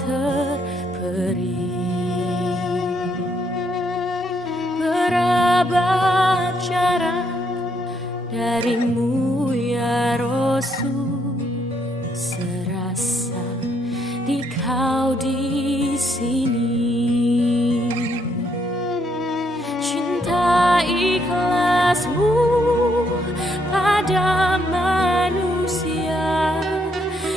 terperi. Berapa jarak darimu ya Rasul, serasa di kau di sini. Cinta ikhlasmu pada manusia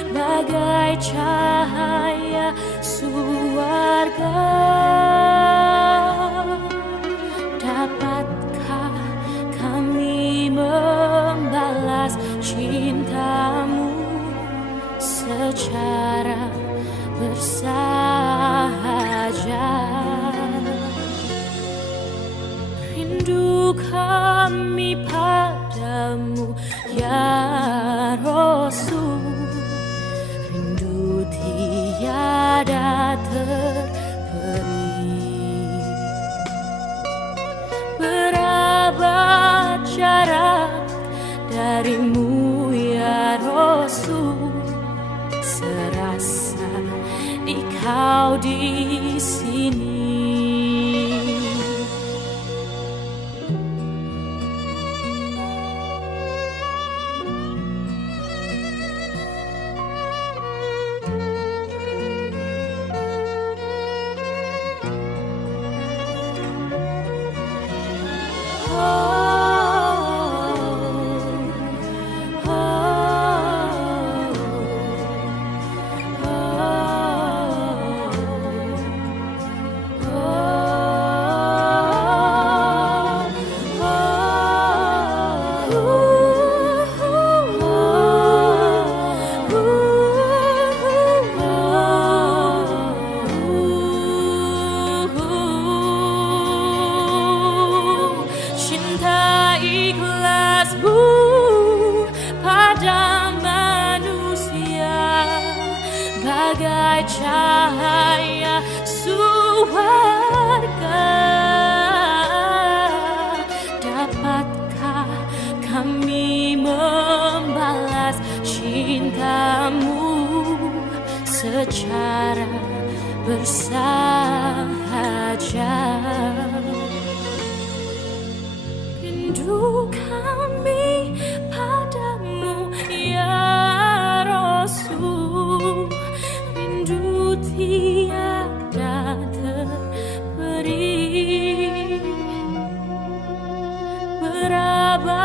bagai cahaya surga. Dapatkah kami membalas cintamu secara bersahaja? Rindu kami padamu ya Rasul, rindu tiada terperi. Berapa jarak darimu ya Rasul, serasa di kau di sini. Bagai cahaya surga, dapatkah kami membalas cintamu secara bersahaja? Rindu kami padamu ya Rasul, rindu tiada terperi. Berapa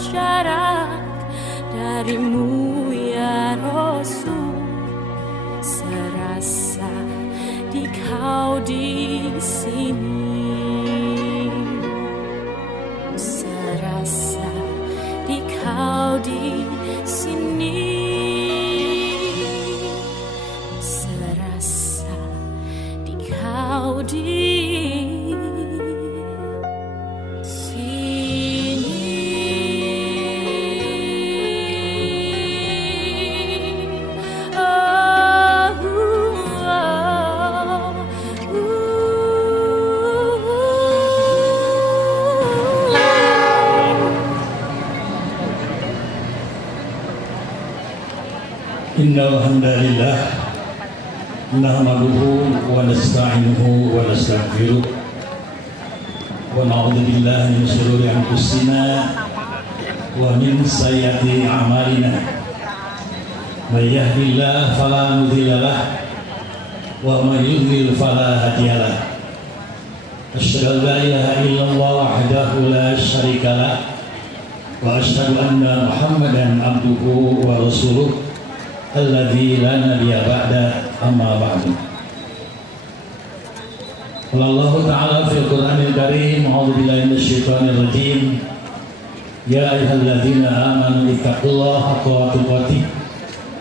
jarak darimu ya Rasul, serasa di kau di sini, serasa di kau di sini. Kau di sini. Innal hamdalillah nahmaduhu wa nasta'inuhu wa nastaghfiruh wa na'udzu billahi min shururi anfusina wa min sayyiati a'malina. May yahdihillahu fala mudilla lahu wa may yudlil fala hadiya lahu. Asyhadu an la ilaha illallah wahdahu la syarika lahu wa asyhadu anna Muhammadan abduhu wa rasuluh alladzi la nabiyya ba'da. Amma ba'du. Qala Allah Ta'ala fil Qur'anil Karim, a'udzu billahi minasyaitonir rajim. Ya ayyuhalladzina amanu ittaqullaha haqqa tuqatih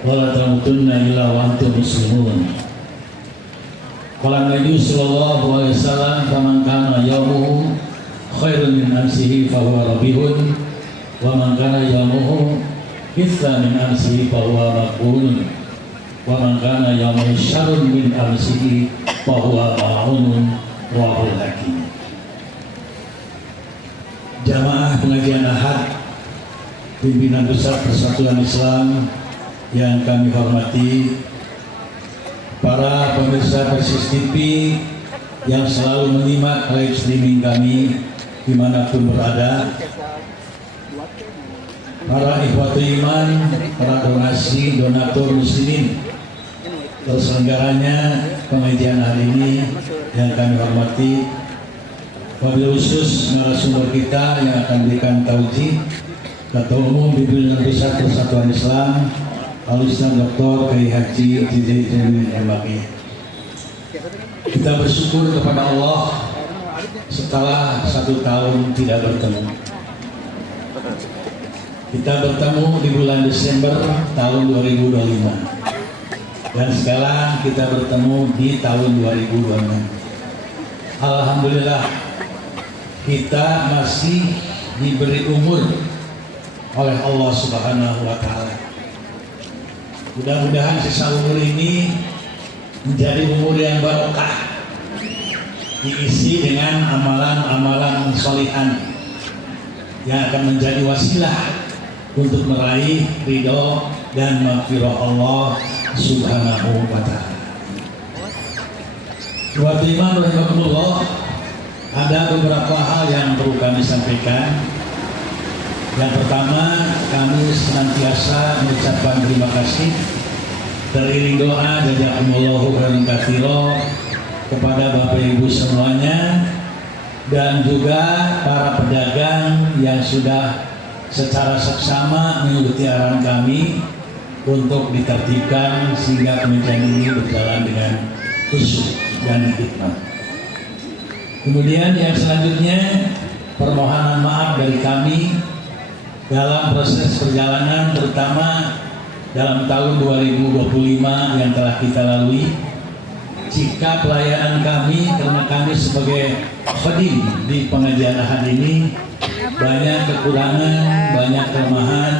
wa la tamutunna illa wa antum muslimun. Qala Nabi sallallahu alaihi wasallam, "Faman kana yawmuhu khairun min amsihi fa huwa rabihun wa man kana yawmuhu ithna min amsihi fa huwa maqbulun. Wa man kana yawmuhu syarrun min amsihi fa huwa ma'unun." Rawahul Hakim. Jamaah pengajian Ahad pimpinan besar Persatuan Islam yang kami hormati, para pemirsa Persis TV yang selalu menyimak live streaming kami dimanapun berada, para ikhwatul iman, para donatur muslimin, terselenggaranya pengajian hari ini yang kami hormati, wabil khusus narasumber kita yang akan berikan tauji, Ketua Umum Pimpinan Pusat Persatuan Islam Al-Ustaz Dr. Kiai Haji Jainuddin MAG. Kita bersyukur kepada Allah setelah 1 tahun tidak bertemu. Kita bertemu di bulan Desember tahun 2025 dan sekarang kita bertemu di tahun 2026. Alhamdulillah kita masih diberi umur oleh Allah Subhanahu wa Ta'ala. Mudah-mudahan sisa umur ini menjadi umur yang barokah, diisi dengan amalan-amalan sholihan yang akan menjadi wasilah untuk meraih ridho dan maghfirah Allah Subhanahu wa Ta'ala. Buat iman rahimahullah, ada beberapa hal yang perlu kami sampaikan. Yang pertama, kami senantiasa mengucapkan terima kasih teriring doa jazakumullahu khairan katsira kepada Bapak Ibu semuanya dan juga para pedagang yang sudah secara seksama mengikuti arahan kami untuk ditertibkan sehingga pengajian ini berjalan dengan khusyuk dan hikmat. Kemudian yang selanjutnya, permohonan maaf dari kami dalam proses perjalanan, terutama dalam tahun 2025 yang telah kita lalui, jika pelayanan kami, karena kami sebagai khadim di pengajian ahad ini banyak kekurangan, banyak kelemahan,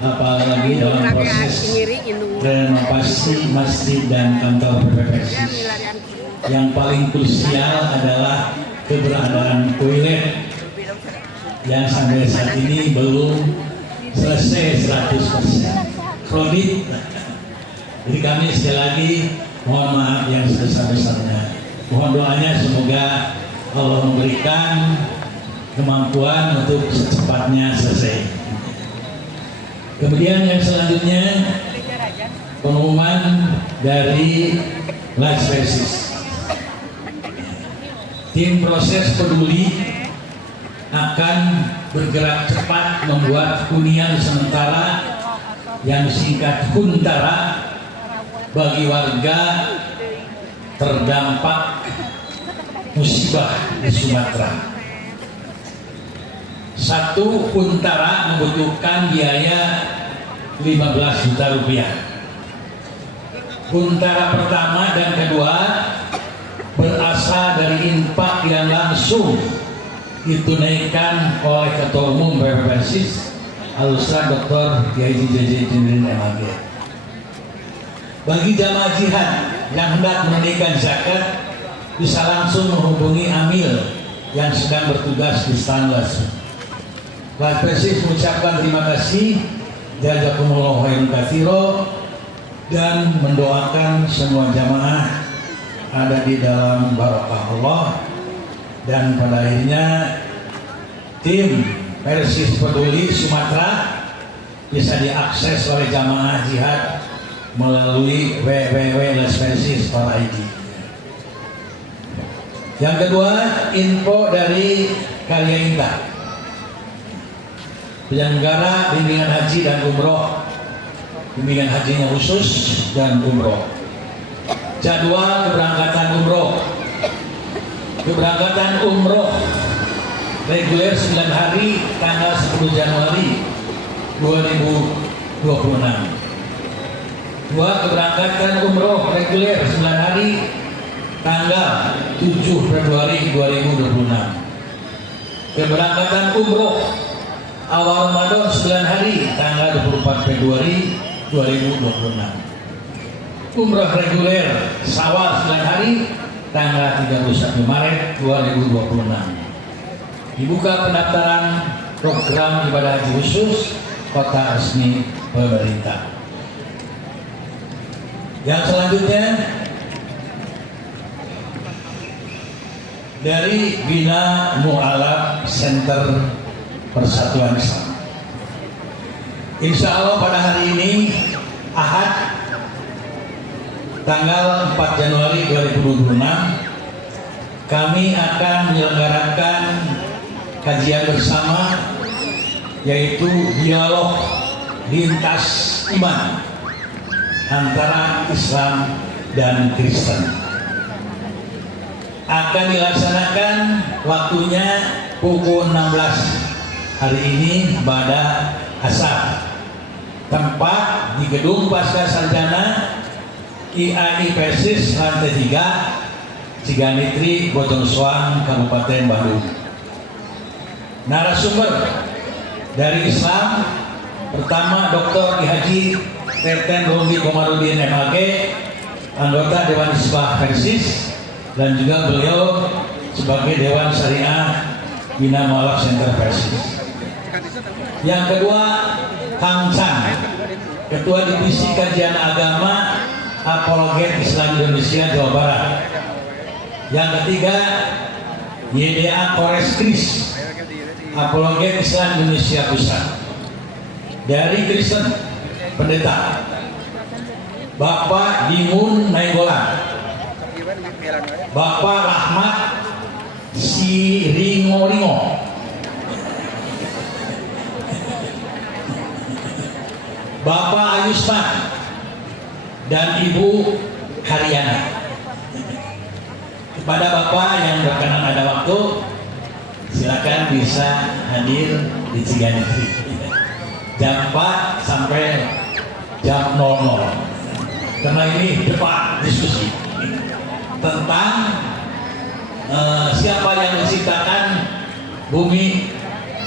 apalagi dalam proses renovasi masjid dan kantor PPPS. Yang paling krusial adalah keberadaan toilet yang sampai saat ini belum selesai 100%. Kronik. Jadi kami sekali lagi mohon maaf yang sebesar-besarnya. Mohon doanya semoga Allah memberikan kemampuan untuk secepatnya selesai. Kemudian yang selanjutnya, pengumuman dari Live Persis. Tim proses peduli akan bergerak cepat membuat hunian sementara yang disingkat Huntara bagi warga terdampak musibah di Sumatera. 1 Huntara membutuhkan biaya 15 juta rupiah. Huntara pertama dan kedua berasal dari infak yang langsung ditunaikan oleh Ketua Umum PPPS Al-Ustaz Dr. Kiai Haji Jainuddin MAG. Bagi jamaah jihad yang hendak menunaikan zakat bisa langsung menghubungi Amil yang sedang bertugas di Stanlas. Live Persis mengucapkan terima kasih jazakumullahu khairan katsira dan mendoakan semua jamaah ada di dalam barakah Allah, dan pada akhirnya tim Persis Peduli Sumatera bisa diakses oleh jamaah jihad melalui www.lespersis.id. Yang kedua, info dari Karya Indah, penyelenggara bimbingan haji dan umroh, bimbingan hajinya khusus dan umroh. Jadwal keberangkatan umroh. Keberangkatan umroh reguler 9 hari tanggal 10 Januari 2026. Keberangkatan umroh reguler 9 hari tanggal 7 Februari 2026. Keberangkatan umroh awal Ramadan 9 hari tanggal 24 Februari 2026. Umrah reguler Syawal 9 hari tanggal 31 Maret 2026. Dibuka pendaftaran program ibadah haji khusus kota resmi pemerintah. Yang selanjutnya, dari Bina Mu'alaf Center Persatuan Islam. Insya Allah pada hari ini Ahad tanggal 4 Januari 2026 kami akan menyelenggarakan kajian bersama, yaitu dialog lintas iman antara Islam dan Kristen. Akan dilaksanakan waktunya pukul 16 hari ini pada asar. Tempat di Gedung Pasca Sarjana IAI Persis lantai 3 Ciganitri, Bojong Soang, Kabupaten Bandung. Narasumber dari Islam pertama Dr. Haji Teten Rondi Komarudin MAG, anggota Dewan Isbah Persis, dan juga beliau sebagai Dewan Syariah Bina Mu'alaf Center Persis. Yang kedua, Kang Chan, Ketua Divisi Kajian Agama Apologet Islam Indonesia Jawa Barat. Yang ketiga, YDA Kores Kris, Apologet Islam Indonesia Pusat. Dari Kristen, Pendeta Bapak Dimun Nainggolan, Bapak Rahmat Siringo-ringo, Bapak Ayusman, dan Ibu Haryana. Kepada Bapak yang berkenan ada waktu, silakan bisa hadir di Ciganitri jam 4 sampai jam 00, karena ini debat diskusi tentang siapa yang menciptakan bumi,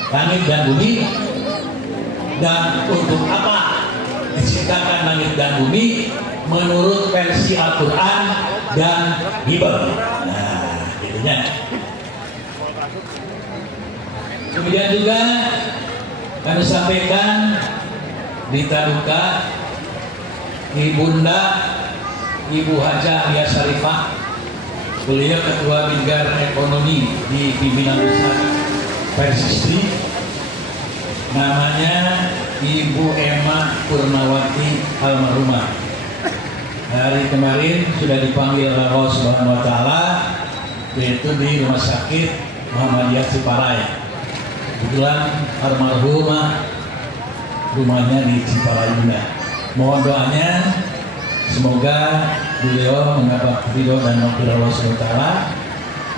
langit dan bumi, dan untuk apa diciptakan langit dan bumi menurut versi Al-Quran dan Bible. Nah, gitunya. Kemudian juga kami sampaikan berita duka Ibunda Ibu Haja Alia Syarifah. Beliau Ketua Bidang Ekonomi di Pimpinan Besar Persistri. Namanya Ibu Emma Purnawati almarhumah. Hari kemarin sudah dipanggil Allah Subhanahu wa Ta'ala, yaitu di Rumah Sakit Muhammadiyah Ciparai. Kebetulan almarhumah rumahnya di Ciparai Bunda. Mohon doanya semoga beliau mendapat ridho dan maghfirah Allah Subhanahu wa Ta'ala,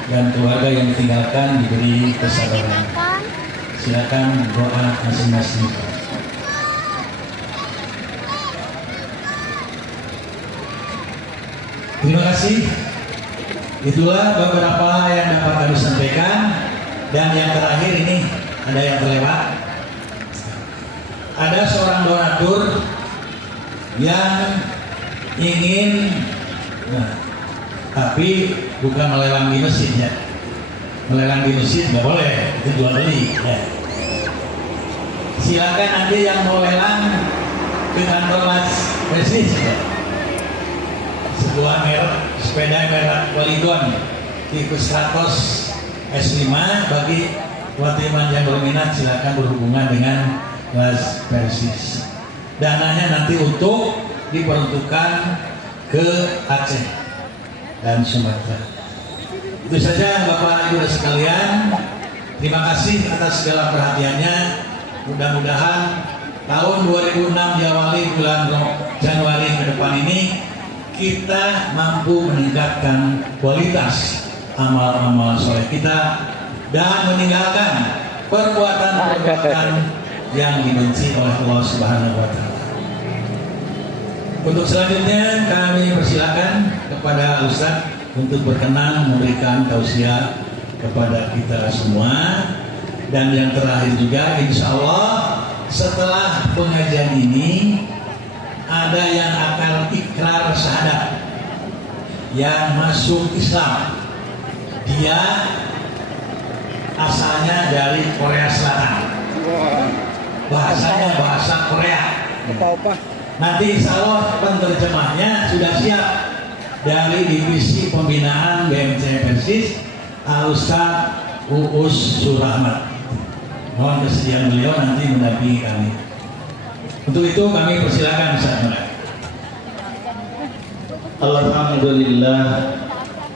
dan keluarga yang ditinggalkan diberi kesabaran. Silakan doa masing-masing. Terima kasih. Itulah beberapa yang dapat kami sampaikan. Dan yang terakhir ini ada yang terlewat. Ada seorang donatur yang ingin, tapi bukan melelang di mesin ya. Melelang di mesin nggak boleh, itu jual beli. Ya. Silakan nanti yang mau lelang ke kantor Mas Persis. Ya. Sebuah merek sepeda merek Walidon Tikus Stratos S5 bagi teman-teman yang berminat, silakan berhubungan dengan Mas Persis. Dananya nanti untuk diperuntukkan ke Aceh dan Sumatera. Itu saja Bapak Ibu sekalian. Terima kasih atas segala perhatiannya. Mudah-mudahan tahun 2006 diawali bulan Januari ke depan ini kita mampu meningkatkan kualitas amal-amal soleh kita dan meninggalkan perbuatan-perbuatan yang dibenci oleh Allah Subhanahu wa Ta'ala. Untuk selanjutnya kami persilakan kepada Ustaz untuk berkenan memberikan tausiah kepada kita semua. Dan yang terakhir juga, insya Allah setelah pengajian ini ada yang akan ikrar syahadat yang masuk Islam. Dia asalnya dari Korea Selatan, bahasanya bahasa Korea. Nanti insya Allah penerjemahnya sudah siap dari Divisi Pembinaan BMC Persis Ustaz Uus Surahmat. Mohon kesediaan beliau nanti mendampingi kami. Untuk itu kami persilakan Ustaz.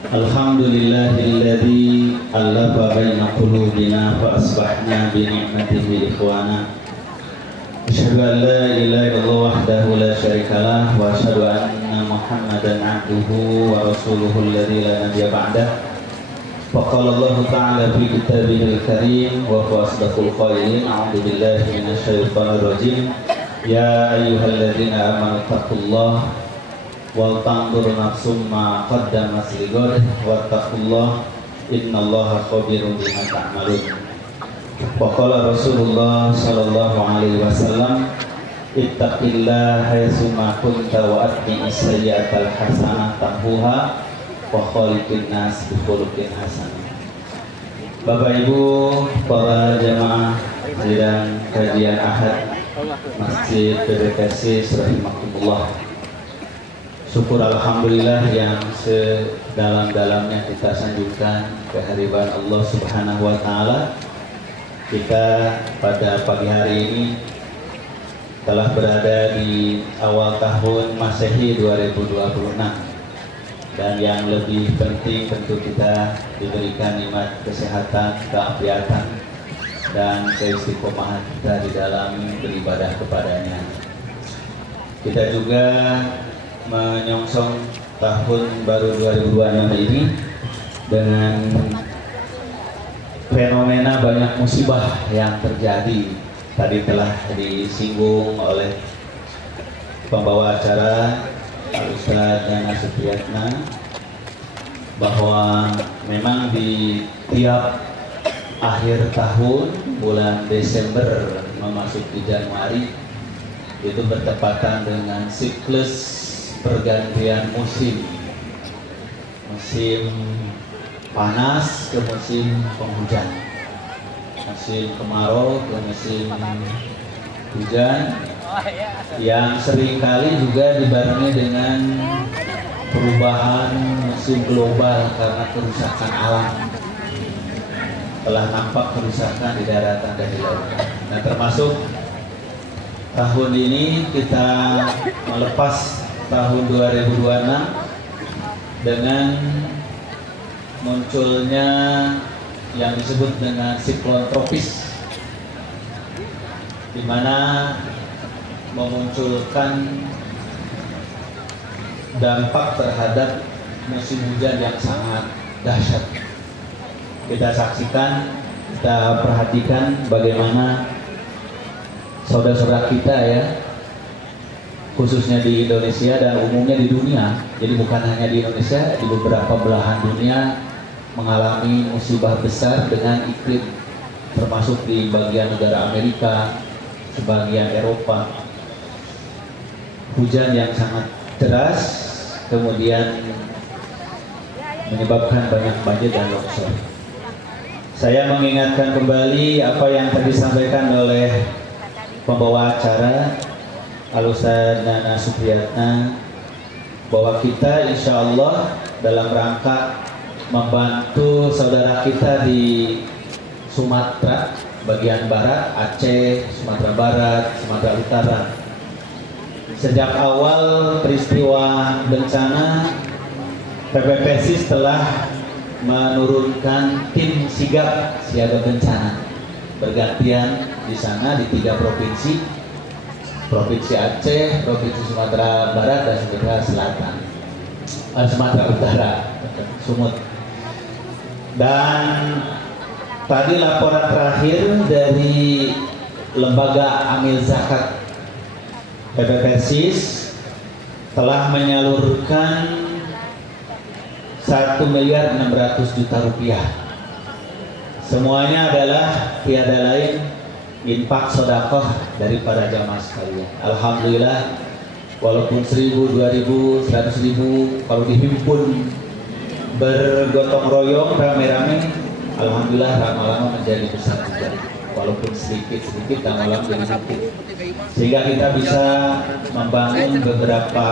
Alhamdulillahilladzi allafa baina qulubina fa asbahna bi ni'matihi ikhwana. Asyhadu an la ilaha illallah wahdahu la syarikalah wa asyhadu anna Muhammadan 'abduhu wa rasuluhu alladzi la nabiyya ba'dah. Wa qala Allah ta'ala fi kitabihil karim wa huwa asdaqul qailin. A'udzu billahi minasy syaithanir rajim. Ya ayyuhalladzina amanu taqullaha wal tanzur nafsum ma qaddamat lighad wattaqullah innallaha khabirun bima ta'malun. Wa qala Rasulullah sallallahu alaihi wasallam ittaqillaha haitsu ma kunta wa atbi'is sayyi'atal hasanah tamhuha wa khaliqin nas bi khuluqin hasan. Bapak Ibu para jamaah sidang kajian Ahad Masjid PBKC rahimakumullah. Syukur alhamdulillah yang sedalam-dalamnya kita sanjungkan kehadiran Allah Subhanahu wa taala. Kita pada pagi hari ini telah berada di awal tahun Masehi 2026. Dan yang lebih penting tentu kita diberikan nikmat kesehatan, keafiatan dan keistiqomahan kita di dalam beribadah kepadanya. Kita juga menyongsong tahun baru 2026 ini dengan fenomena banyak musibah yang terjadi. Tadi telah disinggung oleh pembawa acara Ustaz Nana Supriyatna bahwa memang di tiap akhir tahun bulan Desember memasuki Januari itu bertepatan dengan siklus pergantian musim panas ke musim penghujan, musim kemarau ke musim hujan, yang seringkali juga dibarengi dengan perubahan musim global karena kerusakan alam. Telah nampak kerusakan di daratan dan di lautan. Nah, termasuk tahun ini kita melepas tahun 2026 dengan munculnya yang disebut dengan siklon tropis, di mana memunculkan dampak terhadap musim hujan yang sangat dahsyat. Kita saksikan, kita perhatikan bagaimana saudara-saudara kita ya, khususnya di Indonesia dan umumnya di dunia, jadi bukan hanya di Indonesia, di beberapa belahan dunia mengalami musibah besar dengan iklim, termasuk di bagian negara Amerika, sebagian Eropa. Hujan yang sangat deras kemudian menyebabkan banyak banjir dan longsor. Saya mengingatkan kembali apa yang tadi disampaikan oleh pembawa acara Al-Ustaz Nana Supriyatna, bahwa kita insya Allah dalam rangka membantu saudara kita di Sumatera bagian barat, Aceh, Sumatera Barat, Sumatera Utara. Sejak awal peristiwa bencana, PPPSIS telah menurunkan tim sigap siaga bencana bergantian di sana di 3 provinsi, Provinsi Aceh, Provinsi Sumatera Barat dan Sumatera Selatan, Sumatera Utara, Sumut. Dan tadi laporan terakhir dari Lembaga Amil Zakat PPPSIS telah menyalurkan 1.600.000.000 rupiah. Semuanya adalah tiada lain infak sedekah dari para jamaah sekalian. Alhamdulillah, walaupun 1.000, 2.000, 100.000 kalau dihimpun bergotong royong rame-rame, alhamdulillah lama-lama menjadi besar juga. Walaupun sedikit-sedikit lama-lama jadi sedikit. Sehingga kita bisa membangun beberapa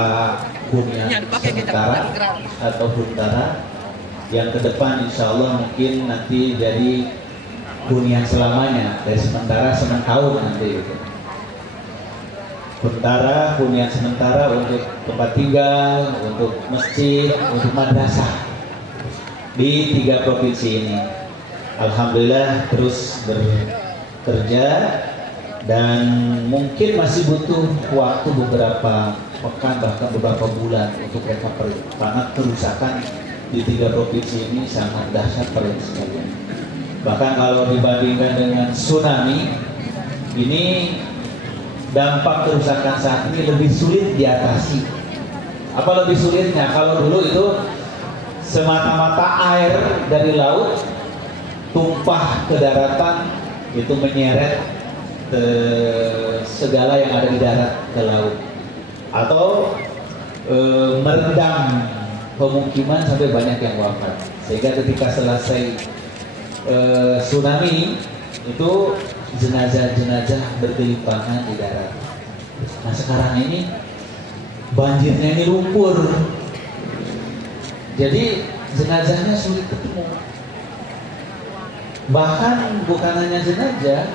hunian sementara atau huntara Yang ke depan insya Allah mungkin nanti jadi hunian selamanya, dari sementara tahun nanti gitu. Sementara hunian sementara untuk tempat tinggal, untuk masjid, untuk madrasah di 3 provinsi ini. Alhamdulillah terus bekerja dan mungkin masih butuh waktu beberapa pekan bahkan beberapa bulan untuk recovery karena kerusakan di 3 provinsi ini sangat dahsyat pada sekalian. Bahkan kalau dibandingkan dengan tsunami, ini dampak kerusakan saat ini lebih sulit diatasi. Apa lebih sulitnya? Kalau dulu itu semata-mata air dari laut tumpah ke daratan, itu menyeret segala yang ada di darat ke laut, atau merendam pemukiman sampai banyak yang wafat. Sehingga ketika selesai tsunami itu jenazah-jenazah bergelimpangan di darat. Nah sekarang ini banjirnya ini lumpur, jadi jenazahnya sulit ketemu. Bahkan bukan hanya jenazah,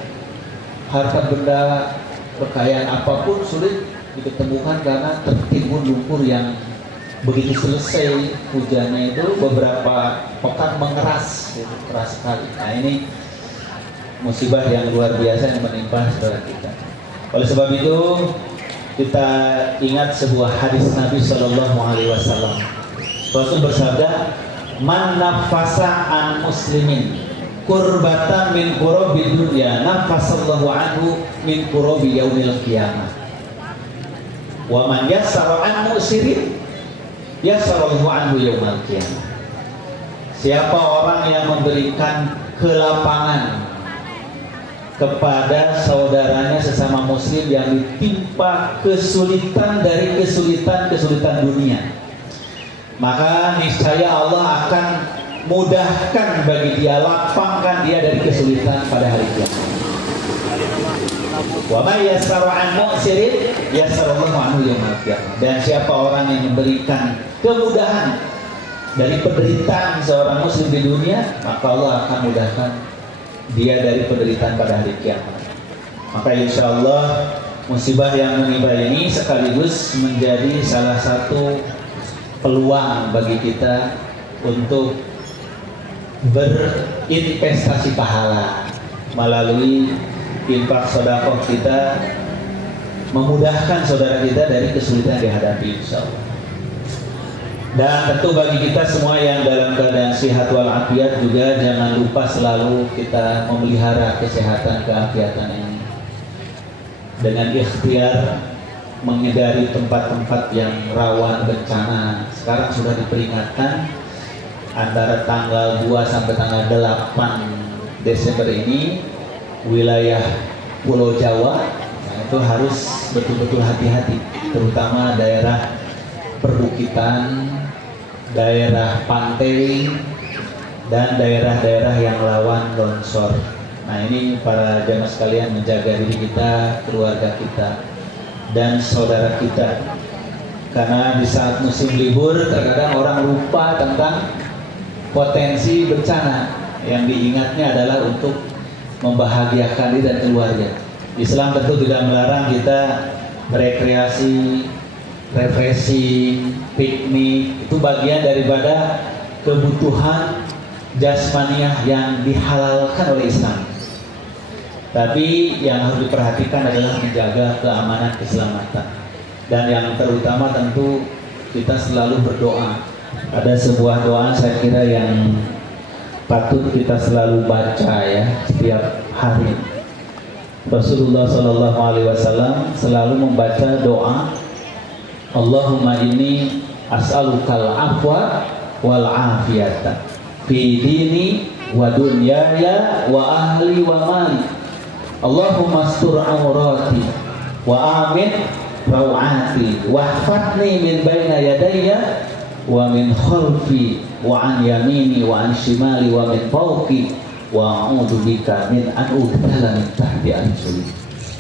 harta benda kekayaan apapun sulit diketemukan karena tertimbun lumpur yang begitu selesai hujannya itu beberapa pekan mengeras, gitu, keras sekali. Nah ini musibah yang luar biasa yang menimpa saudara kita. Oleh sebab itu kita ingat sebuah hadis Nabi SAW. Rasul bersabda, "Man nafasa an muslimin kurbatan min kurobi dunya nafasallahu anhu min kurobi yaumil qiyamah. Wa man yassara an musirin yassarallahu anhu yaumal qiyamah." Siapa orang yang memberikan kelapangan kepada saudaranya sesama muslim yang ditimpa kesulitan dari kesulitan dunia, maka niscaya Allah akan mudahkan bagi dia, lapangkan dia dari kesulitan pada hari kiamat. Wa may yassara an mu'sirin yassarallahu anhu yaumal qiyamah. Dan siapa orang yang memberikan kemudahan dari penderitaan seorang muslim di dunia, maka Allah akan mudahkan dia dari penderitaan pada hari kiamat. Maka insya Allah musibah yang menimpa ini sekaligus menjadi salah satu peluang bagi kita untuk berinvestasi pahala melalui infak sedekah kita, memudahkan saudara kita dari kesulitan yang dihadapi insya Allah. Dan tentu bagi kita semua yang dalam keadaan sehat walafiat juga jangan lupa selalu kita memelihara kesehatan keafiatan ini dengan ikhtiar menghindari tempat-tempat yang rawan bencana. Sekarang sudah diperingatkan antara tanggal 2 sampai tanggal 8 Desember ini wilayah Pulau Jawa, nah itu harus betul-betul hati-hati, terutama daerah perbukitan, daerah pantai, dan daerah-daerah yang rawan longsor. Nah ini para jemaah sekalian menjaga diri kita, keluarga kita, dan saudara kita. Karena di saat musim libur terkadang orang lupa tentang potensi bencana. Yang diingatnya adalah untuk membahagiakan diri dan keluarga. Islam tentu tidak melarang kita berekreasi, refreshing, piknik, itu bagian daripada kebutuhan jasmaniah yang dihalalkan oleh Islam. Tapi yang harus diperhatikan adalah menjaga keamanan keselamatan. Dan yang terutama tentu kita selalu berdoa. Ada sebuah doa saya kira yang patut kita selalu baca ya setiap hari. Rasulullah SAW selalu membaca doa, Allahumma inni as'alukal afwa wal afiyata fi dini wa dunyaya wa ahli wa mali. Allahumma astur awrati wa amin rawati wahfadni min baina yadayya wa min khalfi wa an yamini wa an shimali wa min fawqi wa a'udzu bika min an ubtala min tahti arjuli.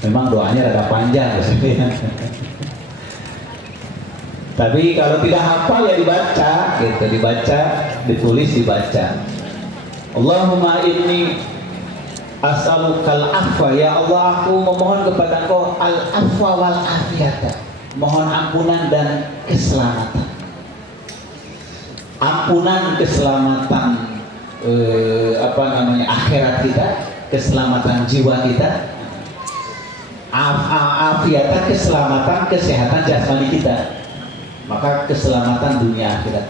Memang doanya rada panjang ya. Tapi kalau tidak hafal ya dibaca, gitu, dibaca, ditulis, dibaca. Allahumma inni as'alukal afwa, ya Allah aku memohon kepada Engkau al-afwa wal afiyata, mohon ampunan dan keselamatan. Ampunan, keselamatan akhirat kita, keselamatan jiwa kita, afiyata, keselamatan kesehatan jasmani kita, maka keselamatan dunia akhirat.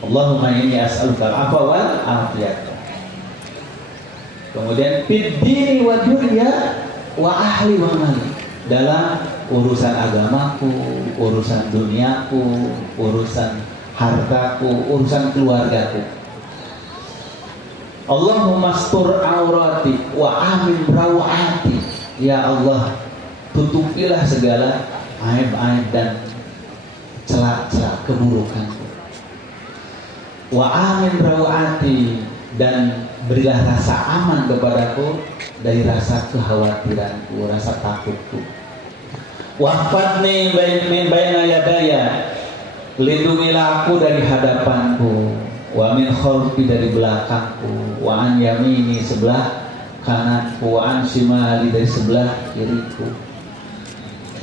Allahumma inni as'alukal afwa wal afiyata. Kemudian fid dini wa dunya wa ahli wa mali, dalam urusan agamaku, urusan duniaku, urusan hartaku, urusan keluargaku. Allahumma astur aurati wa amin rawati, ya Allah tutupilah segala aib-aib dan celah-celah keburukanku. Wa amin rawati, dan berilah rasa aman kepadaku dari rasa kekhawatiranku, rasa takutku. Wahfadni min baina yadaya, lindungilah aku dari hadapanku, wa min khalfi, dari belakangku, wa an yamini, sebelah kananku, wa an shimali, dari sebelah kiriku,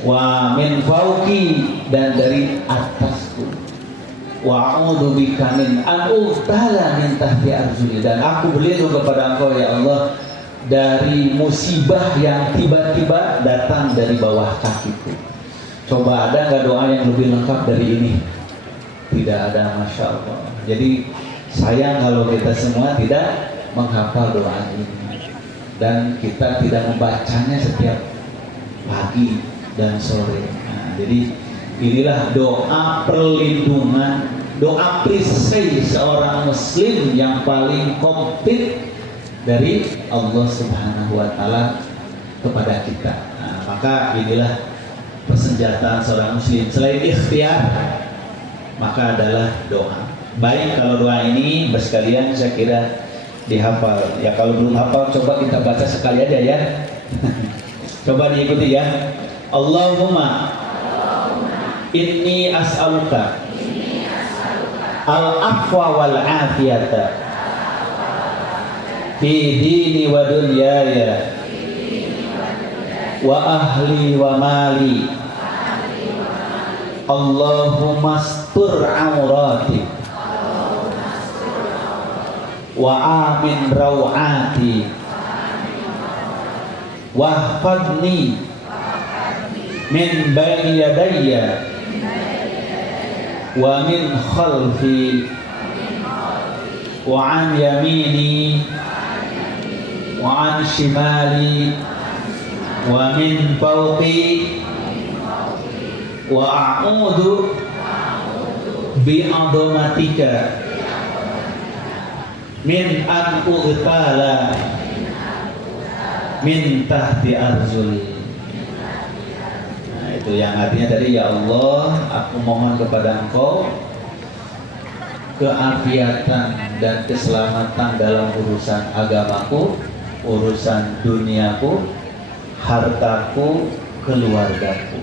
wa min fauqi, dan dari atasku, wa a'udzu bika min an ubtala min tahti arjuli, dan aku berlindung kepada Engkau ya Allah dari musibah yang tiba-tiba datang dari bawah kakiku. Coba ada nggak doa yang lebih lengkap dari ini? Tidak ada, Masya Allah. Jadi sayang kalau kita semua tidak menghafal doa ini, dan kita tidak membacanya setiap pagi dan sore. Nah, jadi inilah doa perlindungan, doa perisai seorang muslim yang paling komplit dari Allah Subhanahu wa Ta'ala kepada kita. Nah, maka inilah persenjataan seorang muslim. Selain ikhtiar, maka adalah doa. Baik, kalau doa ini bersekalian saya kira dihafal. Ya kalau belum hafal coba kita baca sekali aja ya. Coba diikuti ya. Allahumma inni as'aluka al-afwa wal afiyata fi dini wa dunyaya wa ahli wa mali. Allahumma astur aurati wa amin rawati wahfadni min bayni yadayya wa min khalfi wa an yamini wa an shimali wa min fawqi wa a'udhu bi'adhamatika min an ughfala min tahti arjuli. Nah, itu yang artinya tadi, ya Allah aku mohon kepada Engkau keafiatan dan keselamatan dalam urusan agamaku, urusan duniaku, hartaku, keluargaku.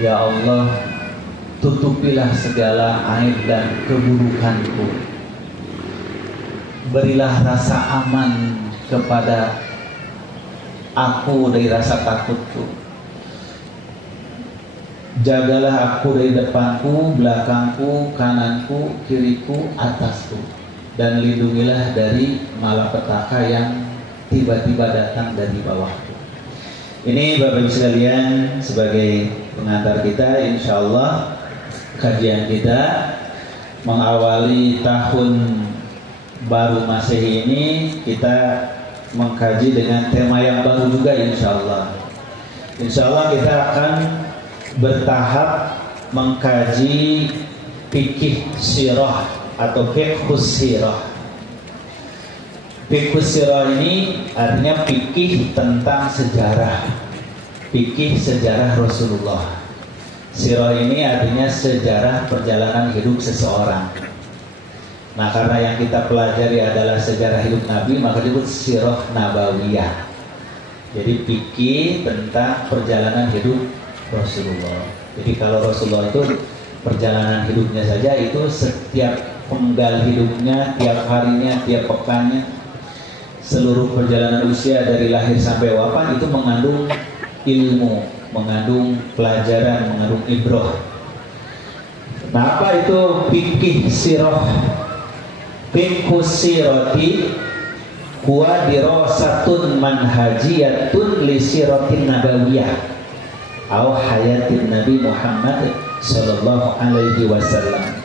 Ya Allah, tutupilah segala aib dan keburukanku. Berilah rasa aman kepada aku dari rasa takutku. Jagalah aku dari depanku, belakangku, kananku, kiriku, atasku. Dan lindungilah dari malapetaka yang tiba-tiba datang dari bawahku. Ini Bapak Ibu sekalian, sebagai pengantar kita, insya Allah kajian kita mengawali tahun baru Masehi ini, kita mengkaji dengan tema yang baru juga insya Allah. Insya Allah kita akan bertahap mengkaji fikih sirah atau fiqhus sirah. Fiqhus sirah ini artinya fikih tentang sejarah, fikih sejarah Rasulullah. Sirah ini artinya sejarah perjalanan hidup seseorang. Nah, karena yang kita pelajari adalah sejarah hidup Nabi, maka disebut sirah nabawiyah. Jadi fikih tentang perjalanan hidup Rasulullah. Jadi kalau Rasulullah itu perjalanan hidupnya saja itu setiap penggal hidupnya, tiap harinya, tiap pekannya, seluruh perjalanan usia dari lahir sampai wafat itu mengandung ilmu, mengandung pelajaran, mengandung ibrah. Nah, apa itu fikih sirah? Fikih sirati huwa dirasatun manhajiyatun li siratin nabawiyah au hayatin Nabi Muhammad sallallahu alaihi wasallam.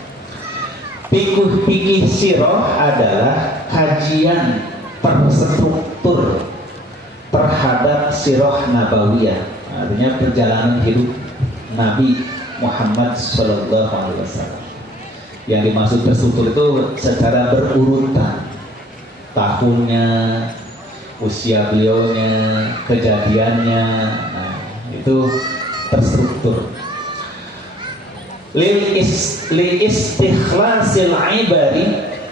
Fikih sirah adalah kajian terstruktur terhadap sirah nabawiyah, artinya perjalanan hidup Nabi Muhammad sallallahu alaihi wasallam. Yang dimaksud terstruktur itu secara berurutan, tahunnya, usia beliaunya, kejadiannya, nah, itu terstruktur. Li istikhlasil ibari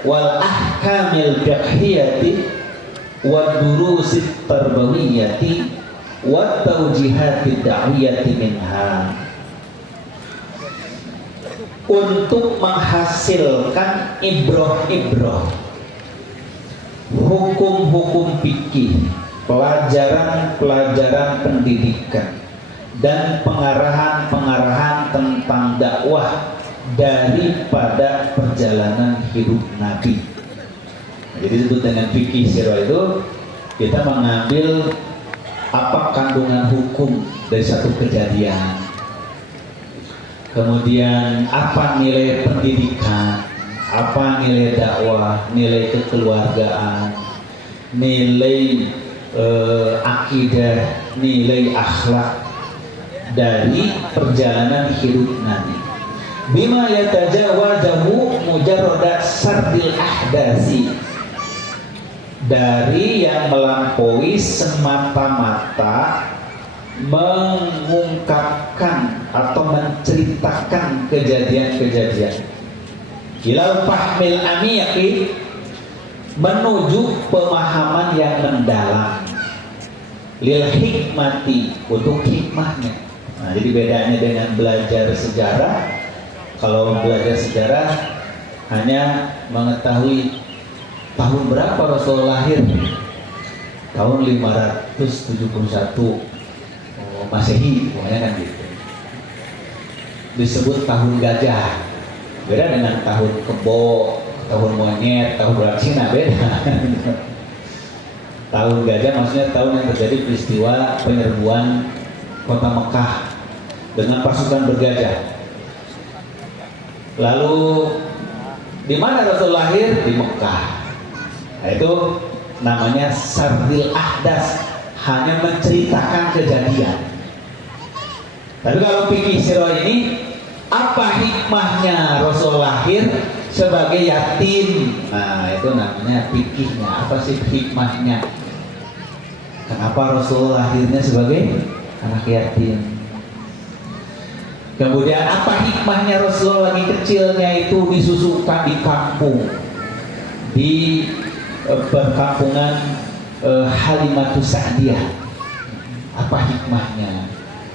wal ahkamil fiqhiyati wad durusit tarbawiyati wat tawjihatid da'wiyati minha, untuk menghasilkan ibrah-ibrah, hukum-hukum fikih, pelajaran-pelajaran pendidikan, dan pengarahan-pengarahan tentang dakwah daripada perjalanan hidup Nabi. Jadi disebut dengan fikih sirah itu kita mengambil apa kandungan hukum dari satu kejadian, kemudian apa nilai pendidikan, apa nilai dakwah, nilai kekeluargaan, nilai akidah, nilai akhlak dari perjalanan hidup Nabi. Bima yatajawazahu mujarrada sardil ahdasi, dari yang melampaui semata-mata mengungkapkan atau menceritakan kejadian-kejadian. Ilal fahmil amiyaki, menuju pemahaman yang mendalam. Lil hikmati, untuk hikmahnya. Nah, jadi bedanya dengan belajar sejarah, kalau belajar sejarah hanya mengetahui tahun berapa Rasul lahir, tahun 571 Masehi, pokoknya kan gitu. Disebut tahun gajah, beda dengan tahun kebo, tahun monyet, tahun bulan Cina, beda. Tahun gajah maksudnya tahun yang terjadi peristiwa penyerbuan kota Mekah dengan pasukan bergajah. Lalu di mana Rasul lahir? Di Mekah. Nah, itu namanya sardil ahdas, hanya menceritakan kejadian. Tapi kalau fikih sirah ini, apa hikmahnya Rasul lahir sebagai yatim? Nah, itu namanya fikihnya. Apa sih hikmahnya? Kenapa Rasul lahirnya sebagai anak yatim? Kemudian apa hikmahnya Rasul lagi kecilnya itu disusukan di kampung, di perkampungan Halimatus Sa'diyah? Apa hikmahnya?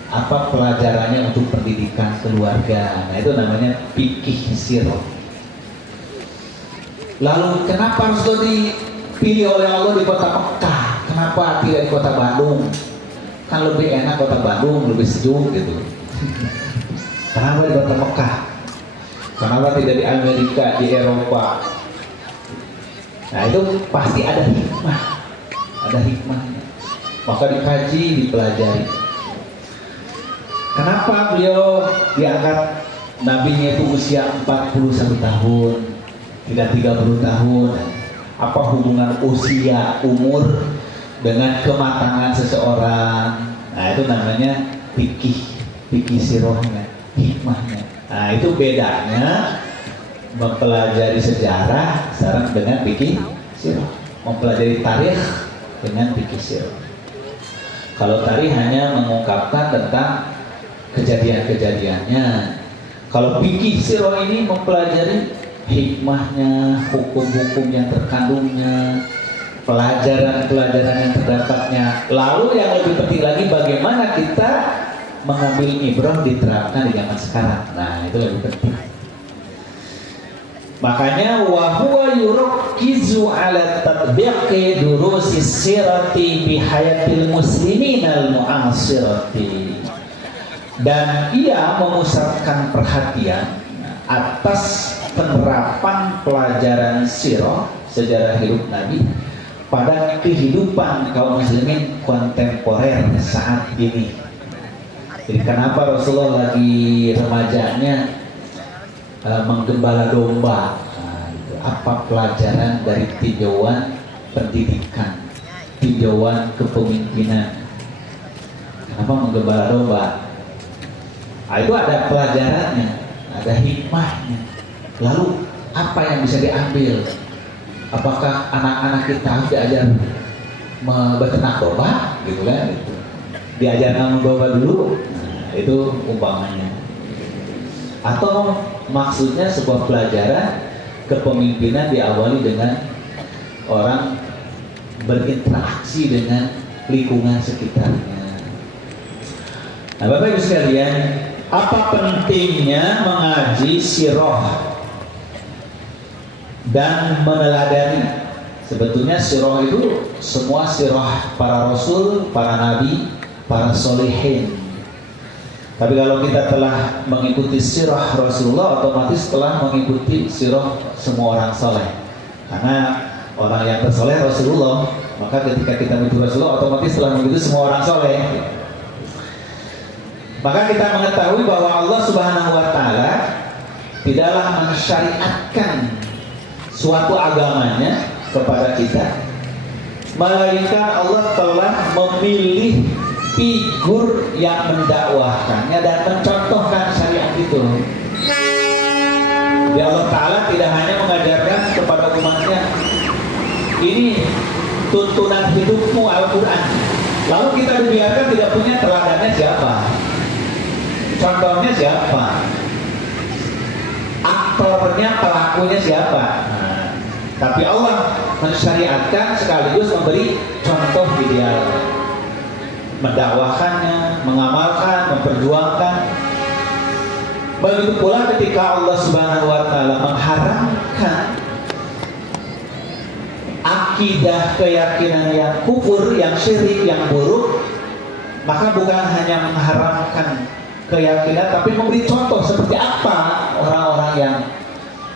Apa pelajarannya untuk pendidikan keluarga? Nah, itu namanya fikih sirah. Lalu kenapa Rasul dipilih oleh Allah di kota Mekah? Kenapa tidak di kota Bandung? Kan lebih enak kota Bandung, lebih sejuk gitu. Kenapa di kota Mekah? Kenapa tidak di Amerika, di Eropa? Nah, itu pasti ada hikmah, ada hikmahnya. Maka dikaji, dipelajari. Kenapa beliau diangkat nabinya itu usia 41 tahun, tidak 30 tahun? Apa hubungan usia, umur dengan kematangan seseorang? Nah, itu namanya fikih sirahnya, hikmahnya. Nah, itu bedanya mempelajari sejarah sekarang dengan fikih sirah, mempelajari tarikh dengan fikih sirah. Kalau tarikh hanya mengungkapkan tentang kejadian-kejadiannya, kalau fikih sirah ini mempelajari hikmahnya, hukum-hukum yang terkandungnya, pelajaran-pelajaran yang terdapatnya. Lalu yang lebih penting lagi, bagaimana kita mengambil ibrah diterapkan di zaman sekarang. Nah, itu lebih penting. Makanya wa huwa yurakkizu ala tatbiqi durusis sirati bi hayatil muslimin al mu'asirati. Dan ia memusatkan perhatian atas penerapan pelajaran sirah sejarah hidup Nabi pada kehidupan kaum muslimin kontemporer saat ini. Jadi kenapa Rasulullah lagi remajanya menggembala domba? Nah, itu apa pelajaran dari tinjauan pendidikan, tinjauan kepemimpinan? Kenapa menggembala domba? Nah, itu ada pelajarannya, ada hikmahnya. Lalu apa yang bisa diambil? Apakah anak-anak kita harus diajar beternak domba, gitu kan? Gitu. Diajar nanam domba dulu, nah, itu umpamanya. Atau maksudnya sebuah pelajaran kepemimpinan diawali dengan orang berinteraksi dengan lingkungan sekitarnya. Nah, Bapak Ibu sekalian, apa pentingnya mengaji sirah dan meneladani? Sebetulnya sirah itu semua sirah para rasul, para nabi, para solihin. Tapi kalau kita telah mengikuti sirah Rasulullah, otomatis telah mengikuti sirah semua orang soleh. Karena orang yang tersoleh Rasulullah, maka ketika kita mengikuti Rasulullah, otomatis telah mengikuti semua orang soleh. Maka kita mengetahui bahwa Allah Subhanahu wa Ta'ala tidaklah mensyariatkan suatu agamanya kepada kita, melainkan Allah telah memilih figur yang mendakwahkannya dan mencontohkan syariat itu. Jadi Allah Ta'ala tidak hanya mengajarkan kepada umatnya, ini tuntunan hidupmu Al-Quran, lalu kita dibiarkan tidak punya teladannya siapa, contohnya siapa, aktornya, pelakunya siapa. Nah, tapi Allah mensyariatkan sekaligus memberi contoh ideal, mendakwahkannya, mengamalkan, memperjuangkan. Begitu pula ketika Allah Subhanahu wa Ta'ala mengharamkan akidah keyakinan yang kufur, yang syirik, yang buruk, maka bukan hanya mengharamkan keyakinan, tapi memberi contoh seperti apa orang-orang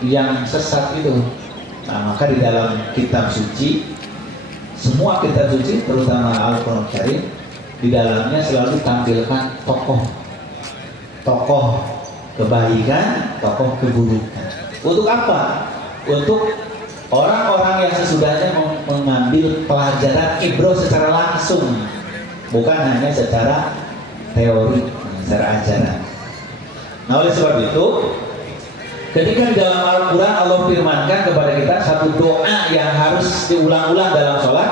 yang sesat itu. Nah, maka di dalam kitab suci, semua kitab suci, terutama Al-Quran Karim, di dalamnya selalu ditampilkan tokoh kebaikan, tokoh keburukan. Untuk apa? Untuk orang-orang yang sesudahnya mengambil pelajaran ibrah secara langsung, bukan hanya secara teori, secara ajaran. Nah, oleh sebab itu, ketika di dalam Al-Quran Allah firmankan kepada kita satu doa yang harus diulang-ulang dalam sholat,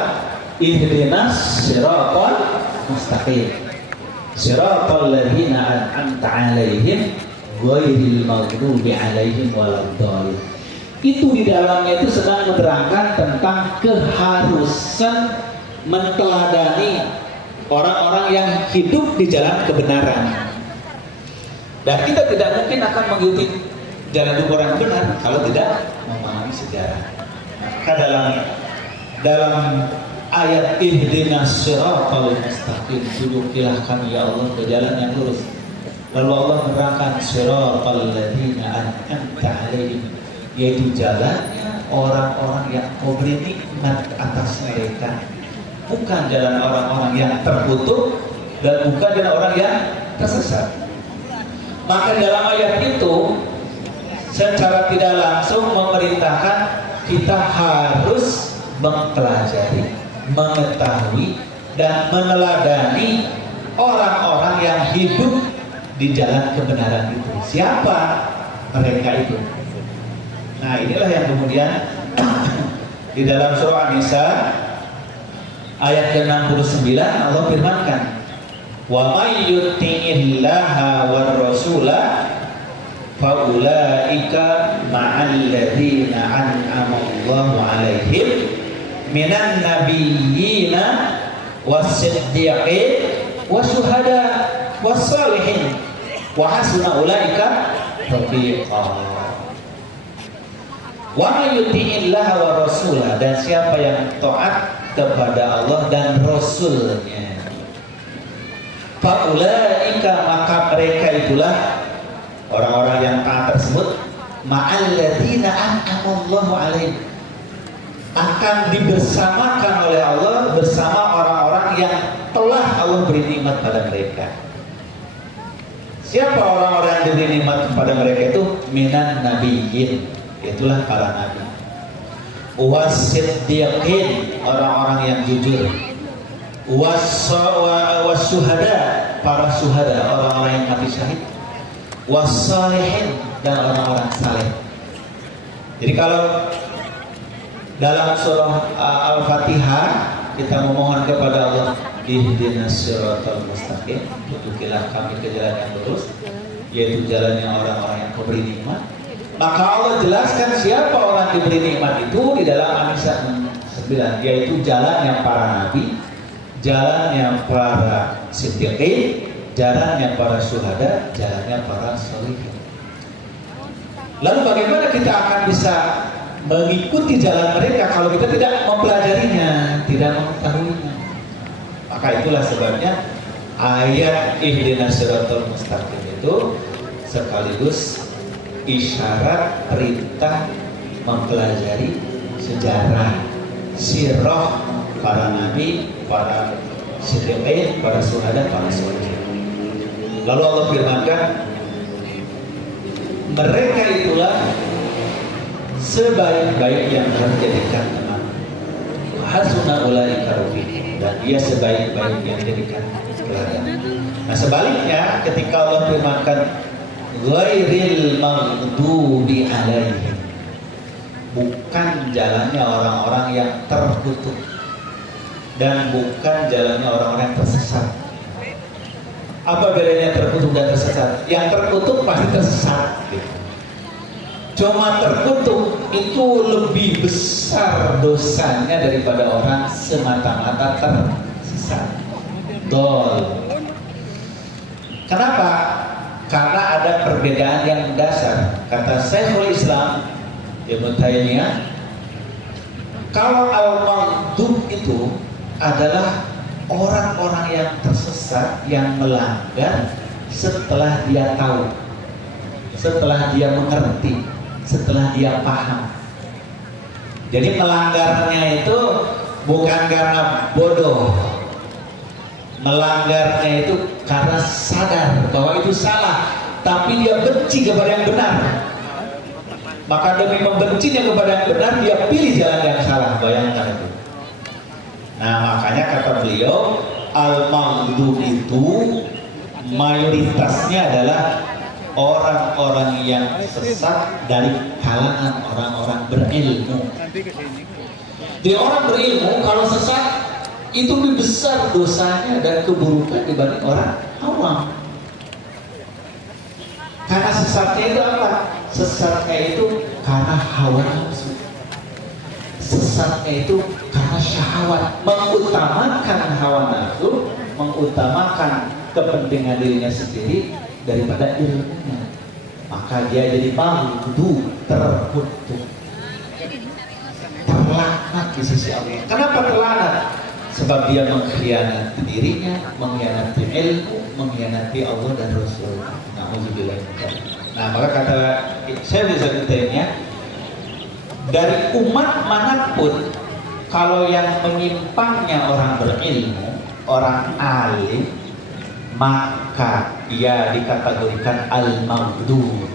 ihdinas siratal mustaqim, siratal ladzina an'amta 'alaihim ghairil maghdubi 'alaihim waladdallin. Itu di dalamnya itu sedang menerangkan tentang keharusan menteladani orang-orang yang hidup di jalan kebenaran. Dan kita tidak mungkin akan mengikuti jalan hidup orang benar kalau tidak memahami sejarah. Maka dalam ayat ihdinas siratal mustaqim, tunjukilah kami ya Allah ke jalan yang lurus. Lalu Allah menerangkan siratal ladzina an'amta 'alaihim, yaitu jalannya orang-orang yang kau beri nikmat atas mereka, bukan jalan orang-orang yang terkutuk dan bukan jalan orang yang tersesat. Maka dalam ayat itu secara tidak langsung memerintahkan kita harus mempelajari, mengetahui dan meneladani orang-orang yang hidup di jalan kebenaran itu. Siapa mereka itu? Nah, inilah yang kemudian di dalam surah An-Nisa ayat ke-69 Allah firmankan, wa may yuti'illaha war rasula fa ulaika ma'al ladzina an'ama Allahu 'alaihim minan nabiyyina was-siddiqin wasyuhada wassalihin wa hasuna ulaika rafiqa. Wa may yuti'illaha wa rasulah, dan siapa yang taat kepada Allah dan Rasulnya, faulaika, maka mereka itulah orang-orang yang taat tersebut, ma'alladzina an'amallahu alaihim, akan dibersamakan oleh Allah bersama orang-orang yang telah Allah beri nikmat pada mereka. Siapa orang-orang yang diberi nikmat kepada mereka itu? Minan nabiyyin, itulah para nabi. Wasiddiqin, orang-orang yang jujur. Wasyuhada, para syuhada, orang-orang yang mati syahid. Wassalihin, dan orang-orang saleh. Jadi kalau dalam surah Al-Fatihah kita memohon kepada Allah, ihdinas siratal mustaqim, tunjukilah kami ke jalan yang lurus, yaitu jalan yang orang-orang yang diberi nikmat. Maka Allah jelaskan siapa orang diberi nikmat itu di dalam An-Nisa 9, yaitu jalan yang para nabi, jalan yang para siddiqin, jalan yang para syuhada, jalannya para sholihin. Lalu bagaimana kita akan bisa mengikuti jalan mereka kalau kita tidak mempelajarinya, tidak mengetahuinya? Maka itulah sebabnya ayat ihdinas siratal mustaqim itu sekaligus isyarat perintah mempelajari sejarah, sirah para nabi, para siddiqin, para syuhada, para sholihin. Lalu Allah firmankan, mereka itulah sebaik-baik yang harus dijadikan teman. Hasuna ulaika rafiqa, dan dia sebaik-baik yang dijadikan teladan. Nah sebaliknya, ketika Allah firmankan ghairil maghdubi alaihim, bukan jalannya orang-orang yang terkutuk dan bukan jalannya orang-orang yang tersesat. Apa bedanya terkutuk dan tersesat? Yang terkutuk pasti tersesat. Cuma terkutuk itu lebih besar dosanya daripada orang semata-mata tersesat. Dol. Kenapa? Karena ada perbedaan yang mendasar. Kata Syekhul Islam Ibnu Taimiyah, kalau al-maghdub itu adalah orang-orang yang tersesat, yang melanggar setelah dia tahu, setelah dia mengerti, setelah dia paham. Jadi melanggarnya itu bukan karena bodoh, melanggarnya itu karena sadar bahwa itu salah, tapi dia benci kepada yang benar. Maka demi membencinya kepada yang benar, dia pilih jalan yang salah. Bayangkan itu. Nah makanya kata beliau, al-maghdub itu mayoritasnya adalah orang-orang yang sesat dari kalangan orang-orang berilmu. Di orang berilmu kalau sesat itu lebih besar dosanya dan keburukan dibanding orang awam. Karena sesatnya itu apa? Sesatnya itu karena hawa nafsu. Sesatnya itu karena syahwat, mengutamakan hawa nafsu, mengutamakan kepentingan dirinya sendiri daripada ilmunya. Maka dia jadi maghdub, terkutuk, terlaknat di sisi Allah. Kenapa terlaknat? Sebab dia mengkhianati dirinya, mengkhianati ilmu, mengkhianati Allah dan Rasul. Nah maka kata saya bisa detailnya, dari umat manapun kalau yang menyimpangnya orang berilmu, orang alim, maka ia dikategorikan al-maghdub.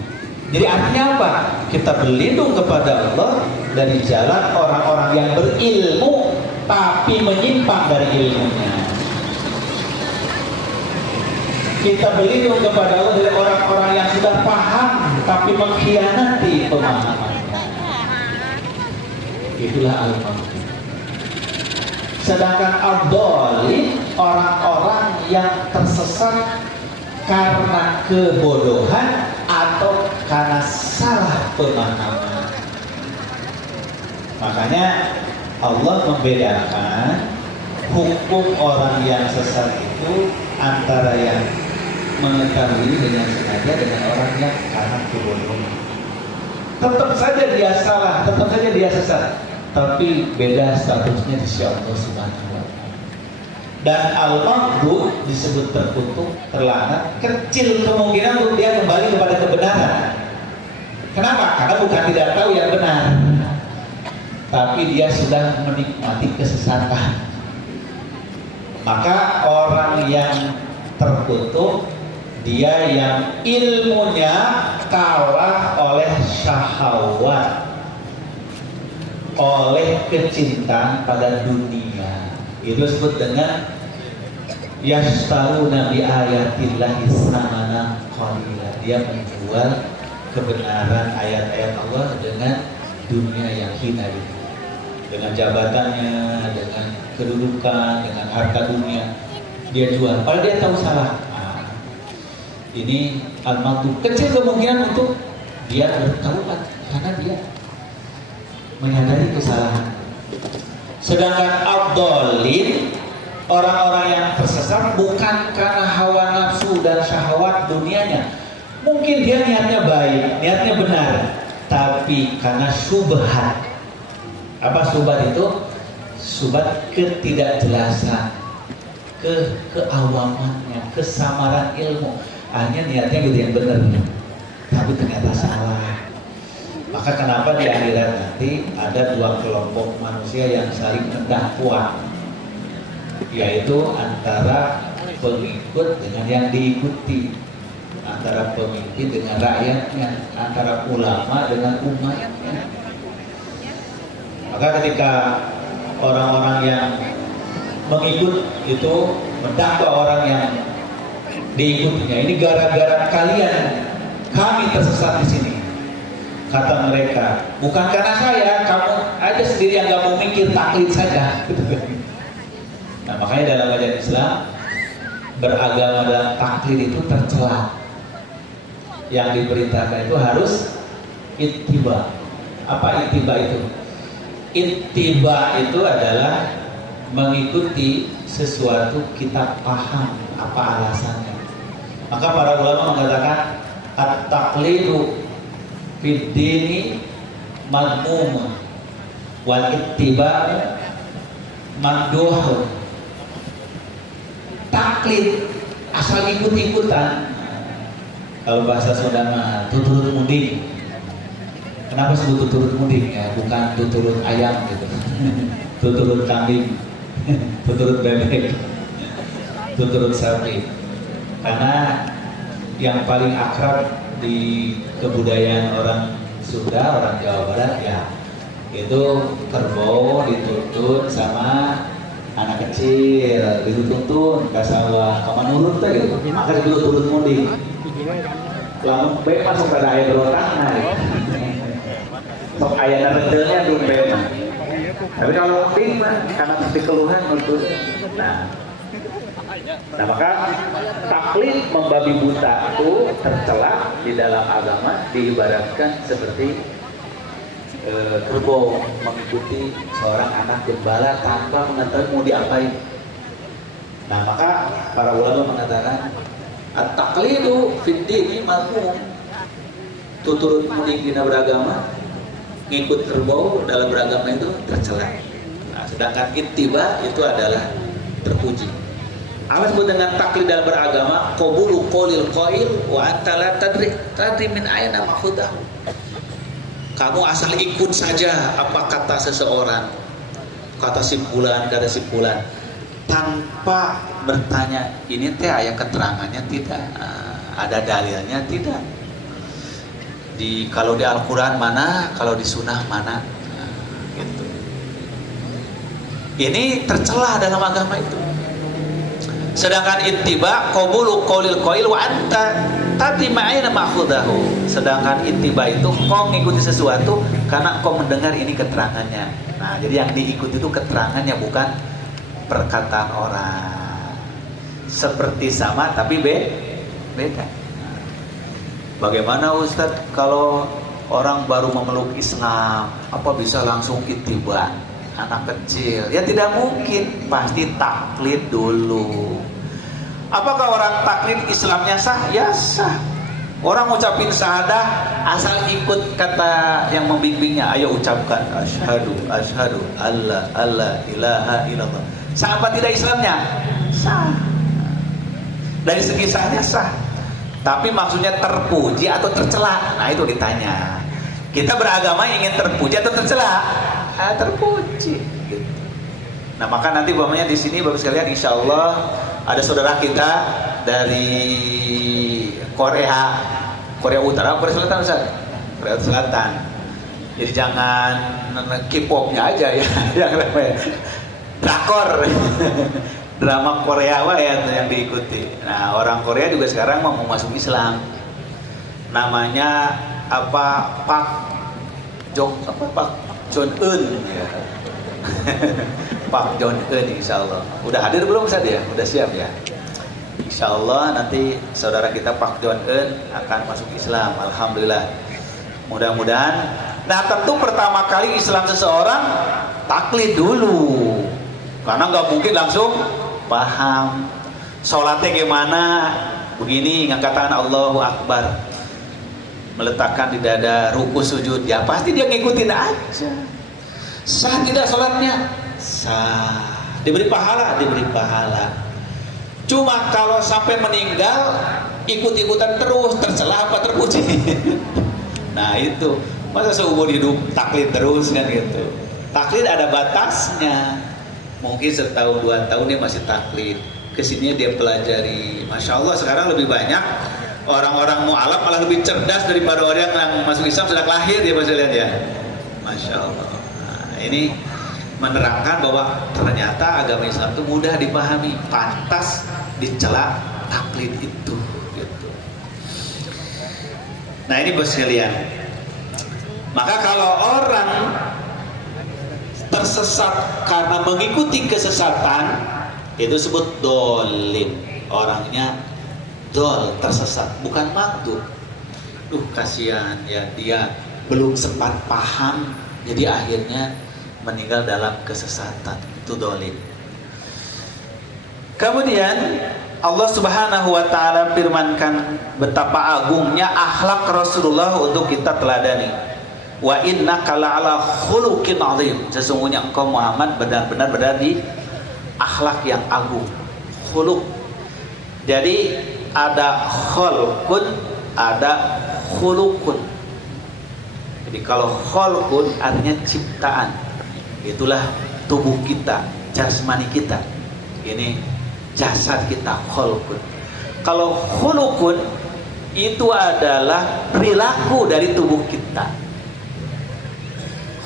Jadi artinya apa? Kita berlindung kepada Allah dari jalan orang-orang yang berilmu tapi menyimpang dari ilmunya. Kita berlindung kepada Allah dari orang-orang yang sudah paham tapi mengkhianati pemahamannya. Itulah al-maghdub. Sedangkan ad-dhalin, orang-orang yang tersesat karena kebodohan atau karena salah pemahaman. Makanya Allah membedakan hukum orang yang sesat itu antara yang mengetahui dengan sengaja dengan orang yang karena kebodohan. Tetap saja dia salah, tetap saja dia sesat, tapi beda statusnya di sisi Allah Subhanahu wa Ta'ala. Dan al-maghdub disebut terkutuk, terlaknat, kecil kemungkinan untuk dia kembali kepada kebenaran. Kenapa? Karena bukan tidak tahu yang benar, tapi dia sudah menikmati kesesatan. Maka orang yang terkutuk, dia yang ilmunya kalah oleh syahwat, oleh kecintaan pada dunia. Itu disebut dengan yashtaruna bi ayatillahi samanan qalila. Dia menjual kebenaran ayat-ayat Allah dengan dunia yang hina itu. Dengan jabatannya, dengan kedudukan, dengan harta dunia, dia jual. Padahal dia tahu salah. Ini al-maghdub, kecil kemungkinan untuk dia bertaubat karena dia menyadari kesalahan. Sedangkan ad-dallin, orang-orang yang tersesat bukan karena hawa nafsu dan syahwat dunianya. Mungkin dia niatnya baik, niatnya benar, tapi karena syubhat. Apa syubhat itu? Syubhat ketidakjelasan, keawamannya, kesamaran ilmu. Hanya niatnya gitu yang benar, tapi ternyata salah. Maka kenapa di akhirat nanti ada dua kelompok manusia yang saling mendakwa, yaitu antara pengikut dengan yang diikuti, antara pemimpin dengan rakyatnya, antara ulama dengan umatnya. Maka ketika orang-orang yang mengikut itu mendakwa orang yang diikutinya, ini gara-gara kalian kami tersesat di sini, kata mereka. Bukan karena saya, kamu aja sendiri yang gak mau mikir, taklid saja. Nah, makanya dalam ajaran Islam beragama dan taklid itu tercela. Yang diperintahkan itu harus ittiba. Apa ittiba itu? Ittiba itu adalah mengikuti sesuatu kita paham apa alasannya. Maka para ulama mengatakan at-taqlidu fid dini madmum wal ittiba' mamduh. Taklid asal ikut-ikutan, kalau bahasa Sunda mah tuturut muding. Kenapa sebut tuturut muding ya? Bukan tuturut ayam gitu. Tuturut kambing, tuturut bebek, tuturut sapi. Karena yang paling akrab di kebudayaan orang Sunda, orang Jawa Barat ya, itu kerbau dituntun sama anak kecil, dituntun ke sawah, kamu nurut tuh gitu. Maka itu turut mudik. Lalu baik masuk pada air berotang, sok ayah rendelnya dulu baik. Tapi kalau ping mah karena pasti keluhan untuk nah maka taklid membabi buta itu tercela di dalam agama, diibaratkan seperti kerbau mengikuti seorang anak gembala tanpa mengetahui mau diapain. Nah maka para ulama mengatakan at-taqlidu fid dini madmum, tuturut mudik dina beragama, ngikut kerbau dalam beragama itu tercela. Nah, sedangkan ittiba itu adalah terpuji. Apa disebut dengan taklid dalam beragama? Qabulu qaulil qail wa anta la tadri min aina ma'khudahu. Kamu asal ikut saja apa kata seseorang, kata simpulan dari simpulan, tanpa bertanya ini teh aya keterangannya tidak, ada dalilnya tidak. Kalau di Al-Quran mana, kalau di Sunnah mana, gitu. Ini tercela dalam agama itu. Sedangkan ittiba qabulu qaulil qail wa anta tadri ma'ina ma'khudahu. Sedangkan ittiba itu kau ngikuti sesuatu karena kau mendengar ini keterangannya. Nah, jadi yang diikuti itu keterangannya, bukan perkataan orang. Seperti sama tapi beda. Bagaimana Ustadz kalau orang baru memeluk Islam, apa bisa langsung ittiba? Anak kecil, ya tidak mungkin, pasti taklid dulu. Apakah orang taklid Islamnya sah? Ya sah. Orang ucapin syahadah asal ikut kata yang membimbingnya. Ayo ucapkan asyhadu alla ilaha illallah. Sah apa tidak Islamnya? Sah. Dari segi sahnya sah. Tapi maksudnya terpuji atau tercela? Nah itu ditanya. Kita beragama ingin terpuji atau tercela? Terpuji. Gitu. Nah maka nanti umpamanya di sini Bapak sekalian, insya Allah ada saudara kita dari Korea Utara, Korea Selatan Ustaz. Korea Selatan. Jadi jangan K-popnya aja ya, yang drakor, drama Korea ya yang diikuti. Nah orang Korea juga sekarang mau masuk Islam. Namanya apa Pak Jong Eun ya. Pak Jong Eun insya Allah. Udah hadir belum Ustaz ya? Udah siap ya? Insya Allah nanti saudara kita Pak Jong Eun akan masuk Islam. Alhamdulillah. Mudah-mudahan. Nah tentu pertama kali Islam seseorang taklid dulu. Karena nggak mungkin langsung paham. Sholatnya gimana? Begini ngangkat tangan Allahu Akbar. Meletakkan di dada, ruku sujud. Ya pasti dia ngikutin aja. Sah tidak sholatnya? Sah. Diberi pahala? Diberi pahala. Cuma kalau sampai meninggal ikut-ikutan terus, tercela apa terpuji? Nah itu, masa seumur hidup taklid terus kan gitu. Taklid ada batasnya. Mungkin setahun 2 tahun dia masih taklid. Kesini dia pelajari. Masya Allah sekarang lebih banyak orang-orang mu'alaf malah lebih cerdas daripada orang yang masuk Islam sejak lahir ya Mas lihat ya. Masya Allah. Nah, ini menerangkan bahwa ternyata agama Islam itu mudah dipahami, pantas dicela taklid itu gitu. Nah ini bos sekalian, maka kalau orang tersesat karena mengikuti kesesatan itu disebut dolin, orangnya dol, tersesat, bukan maghdub. Kasihan ya, dia belum sempat paham jadi akhirnya meninggal dalam kesesatan, itu dolin. Kemudian Allah Subhanahu wa taala firmankan betapa agungnya akhlak Rasulullah untuk kita teladani. Wa innaka la'ala khuluqin 'azim. Sesungguhnya engkau Muhammad benar-benar berada di akhlak yang agung. Khuluq. Jadi ada khulqun, ada khuluqun. Jadi kalau khulqun artinya ciptaan. Itulah tubuh kita, jasmani kita. Ini jasad kita, khulqun. Kalau khuluqun itu adalah perilaku dari tubuh kita.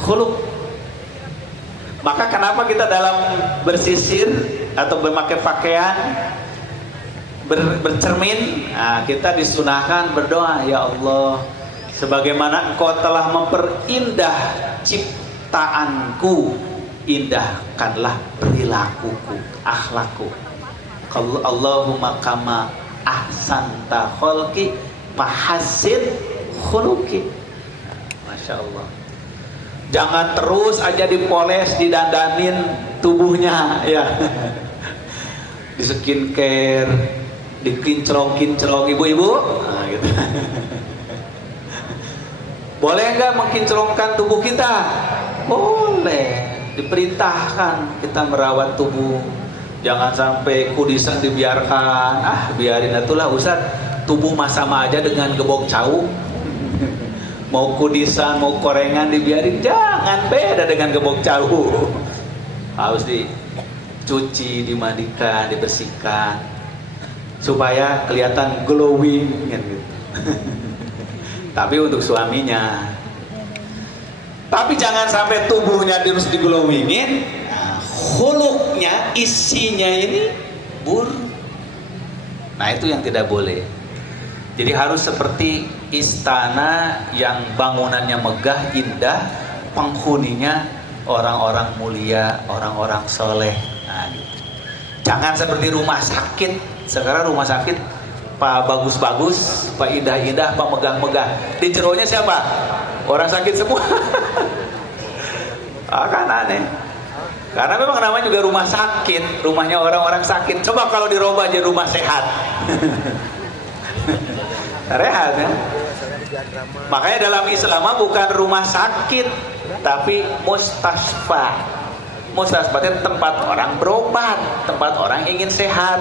Khuluq. Maka kenapa kita dalam bersisir atau memakai pakaian bercermin, nah, kita disunahkan berdoa, ya Allah, sebagaimana Engkau telah memperindah ciptaanku, indahkanlah perilakuku, akhlakku. Allahumma kama ahsanta khalqi fahassin khuluqi. Masya Allah. Jangan terus aja dipoles, didandanin tubuhnya ya. Di skincare, dikinclong-kinclong ibu-ibu. Nah, gitu. Boleh nggak mengkinclongkan tubuh kita? Boleh. Diperintahkan kita merawat tubuh. Jangan sampai kudisan dibiarkan. Biarin itulah Ustaz. Tubuh sama aja dengan gebok cau. Mau kudisan, mau korengan dibiarin, jangan, beda dengan gebok cau. Harus dicuci, dimandikan, dibersihkan supaya kelihatan glowing gitu. Tapi untuk suaminya. Tapi jangan sampai tubuhnya terus diglowingin, khuluqnya, isinya ini buruk. Nah itu yang tidak boleh. Jadi harus seperti istana yang bangunannya megah, indah, penghuninya orang-orang mulia, orang-orang soleh. Nah, gitu. Jangan seperti rumah sakit. Sekarang rumah sakit Pak bagus-bagus, Pak indah-indah, Pak megah-megah. Di jeronya siapa? Orang sakit semua. Kan aneh. Karena memang namanya juga rumah sakit, rumahnya orang-orang sakit. Coba kalau dirubah jadi rumah sehat. Rehat kan? Makanya dalam Islam bukan rumah sakit, tapi mustasfa. Mustasfa itu tempat orang berobat, tempat orang ingin sehat.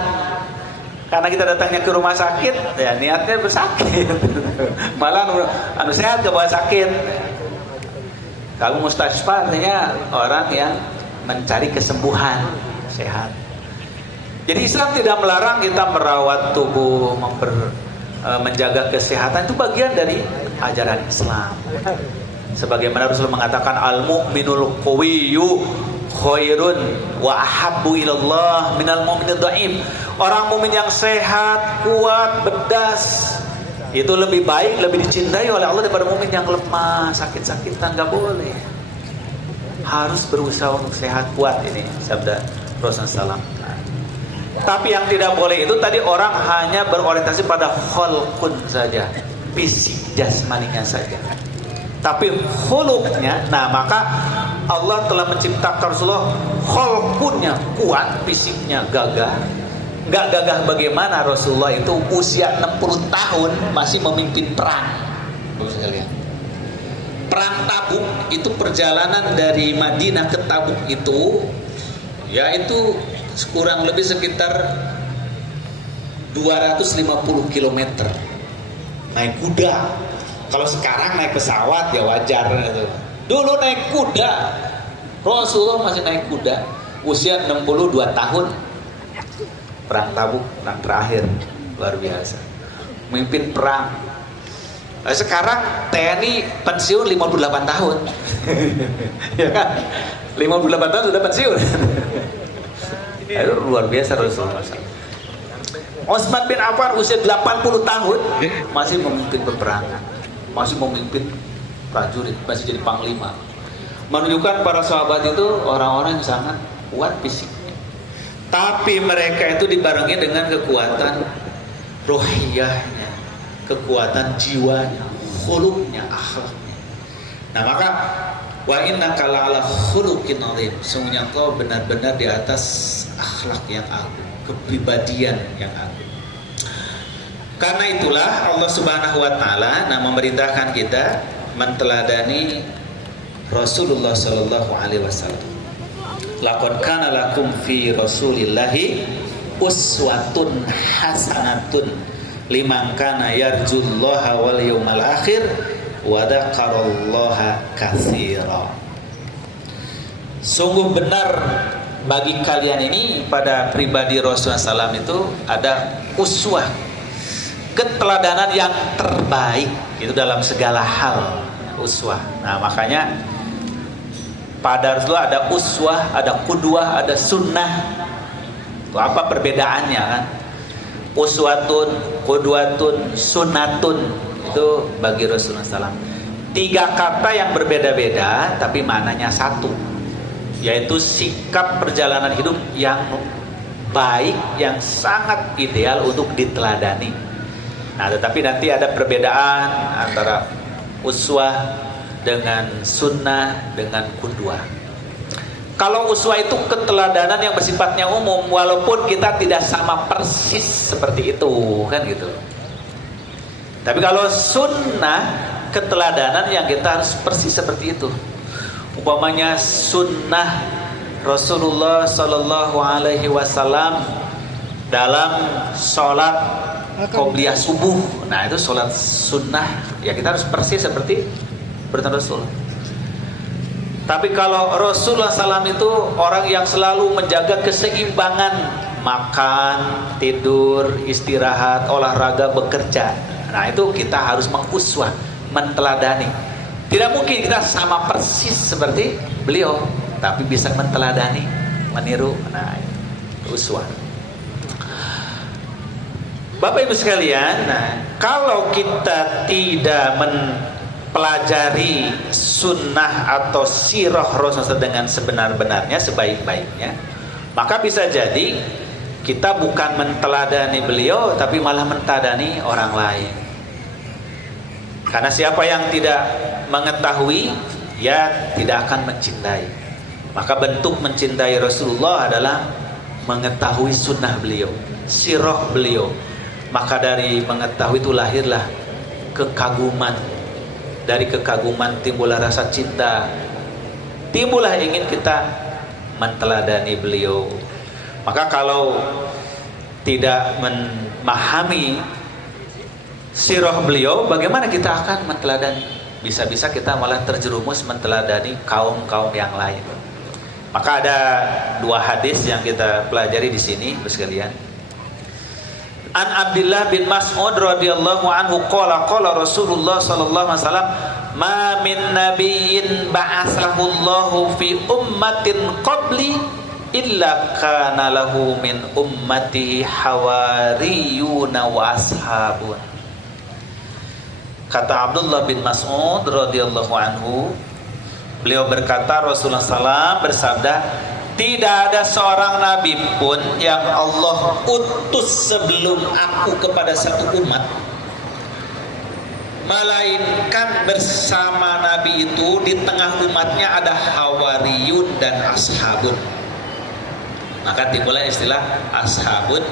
Karena kita datangnya ke rumah sakit, ya niatnya bersakit. Malah anu sehat ke bawah sakit. Kalau mustasfa artinya orang yang mencari kesembuhan, sehat. Jadi Islam tidak melarang kita merawat tubuh, menjaga kesehatan, itu bagian dari ajaran Islam. Sebagaimana Rasul mengatakan al-mu'minul qawiyyu khairun wa ahabbu ilallah minal mu'minid dha'if. Orang mukmin yang sehat, kuat, bedas itu lebih baik, lebih dicintai oleh Allah daripada mukmin yang lemah, sakit-sakitan. Gak boleh. Harus berusaha untuk sehat, kuat, ini sabda Rasulullah SAW. Tapi yang tidak boleh itu tadi orang hanya berorientasi pada kholqun saja, fisik jasmaninya saja. Tapi khuluqnya, nah maka Allah telah menciptakan Rasulullah kholqunnya kuat, fisiknya gagah. Nggak gagah bagaimana Rasulullah itu usia 60 tahun masih memimpin perang. Perang Tabuk itu perjalanan dari Madinah ke Tabuk itu yaitu kurang lebih sekitar 250 km naik kuda. Kalau sekarang naik pesawat ya wajar gitu. Dulu naik kuda, Rasulullah masih naik kuda, usia 62 tahun. Perang Tabuk, perang terakhir, luar biasa. Memimpin perang. Sekarang TNI pensiun 58 tahun. Ya kan? 58 tahun sudah pensiun. Itu luar biasa Rasulullah SAW. Utsman bin Affan usia 80 tahun masih memimpin peperangan, masih memimpin prajurit, masih jadi panglima. Menunjukkan para sahabat itu orang-orang yang sangat kuat fisiknya. Tapi mereka itu dibarengi dengan kekuatan rohiyahnya, kekuatan jiwanya, khuluqnya, akhlaknya. Nah maka wa innaka la'ala khuluqin 'azim. Sungguhnya engkau benar-benar di atas akhlak yang agung, kepribadian yang agung. Karena itulah Allah Subhanahu wa taala memerintahkan kita menteladani Rasulullah sallallahu alaihi wasallam. Laqad kana lakum fi Rasulillahi uswatun hasanatun liman kana yarjullaha wal yawmal akhir wa dzakarallaha katsira. Sungguh benar bagi kalian ini pada pribadi Rasulullah SAW itu ada uswah, keteladanan yang terbaik itu dalam segala hal. Uswah. Nah makanya pada Rasulullah ada uswah, ada qudwah, ada sunnah. Itu apa perbedaannya kan? Uswatun, qudwatun, sunnatun itu bagi Rasulullah SAW 3 kata yang berbeda-beda tapi maknanya satu, yaitu sikap perjalanan hidup yang baik, yang sangat ideal untuk diteladani. Nah tetapi nanti ada perbedaan antara uswah dengan sunnah dengan qudwah. Kalau uswah itu keteladanan yang bersifatnya umum, walaupun kita tidak sama persis seperti itu kan gitu. Tapi kalau sunnah, keteladanan yang kita harus persis seperti itu. Umpamanya sunnah Rasulullah Sallallahu Alaihi Wasallam dalam sholat qobliyah subuh. Nah itu sholat sunnah, ya kita harus persis seperti perintah Rasul. Tapi kalau Rasulullah SAW itu orang yang selalu menjaga keseimbangan, makan, tidur, istirahat, olahraga, bekerja. Nah itu kita harus menguswah, menteladani. Tidak mungkin kita sama persis seperti beliau, tapi bisa menteladani, meniru. Nah itu uswah. Bapak Ibu sekalian, nah, kalau kita tidak pelajari sunnah atau sirah Rasulullah dengan sebenar-benarnya, sebaik-baiknya, maka bisa jadi kita bukan menteladani beliau tapi malah menteladani orang lain. Karena siapa yang tidak mengetahui, ya tidak akan mencintai. Maka bentuk mencintai Rasulullah adalah mengetahui sunnah beliau, sirah beliau. Maka dari mengetahui itu lahirlah kekaguman. Dari kekaguman timbullah rasa cinta, timbullah ingin kita menteladani beliau. Maka kalau tidak memahami sirah beliau, bagaimana kita akan menteladani? Bisa-bisa kita malah terjerumus menteladani kaum-kaum yang lain. Maka ada dua hadis yang kita pelajari di sini, sekalian. An Abdullah bin Mas'ud radhiyallahu anhu qala qala Rasulullah sallallahu alaihi wasallam ma min nabiyyin ba'atsahu Allahu fi ummatin qabli illa kana lahu min ummatihi hawariyuna wa ashabun. Kata Abdullah bin Mas'ud radhiyallahu anhu, beliau berkata, Rasulullah SAW bersabda, tidak ada seorang nabi pun yang Allah utus sebelum aku kepada satu umat, melainkan bersama nabi itu di tengah umatnya ada hawariyun dan ashabun. Maka timbullah istilah ashabun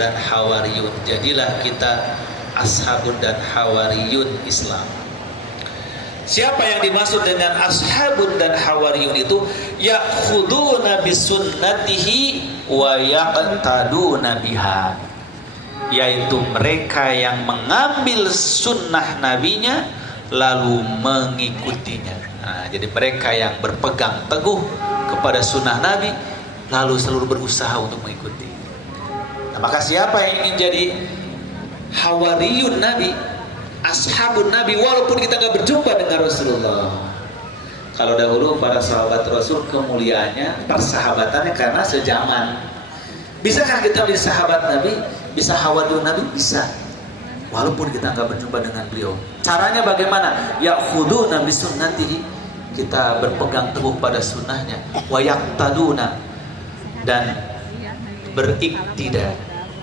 dan hawariyun. Jadilah kita ashabun dan hawariyun Islam. Siapa yang dimaksud dengan ashabun dan hawariyun itu? Ya'khuduna bisunnatihi wa yaqtaduna biha, yaitu mereka yang mengambil sunnah nabinya lalu mengikutinya. Nah, jadi mereka yang berpegang teguh kepada sunnah nabi lalu selalu berusaha untuk mengikuti. Nah, maka siapa yang ingin jadi hawariyun nabi, ashabun nabi, walaupun kita nggak berjumpa dengan Rasulullah. Kalau dahulu para sahabat Rasul kemuliaannya, persahabatannya karena sejaman. Bisakah kita menjadi sahabat Nabi, bisa hawariyun Nabi? Bisa, walaupun kita nggak berjumpa dengan beliau. Caranya bagaimana? Ya'khuduna bisunnatihi, kita berpegang teguh pada sunnahnya. Wa yaqtaduna, dan beriktida,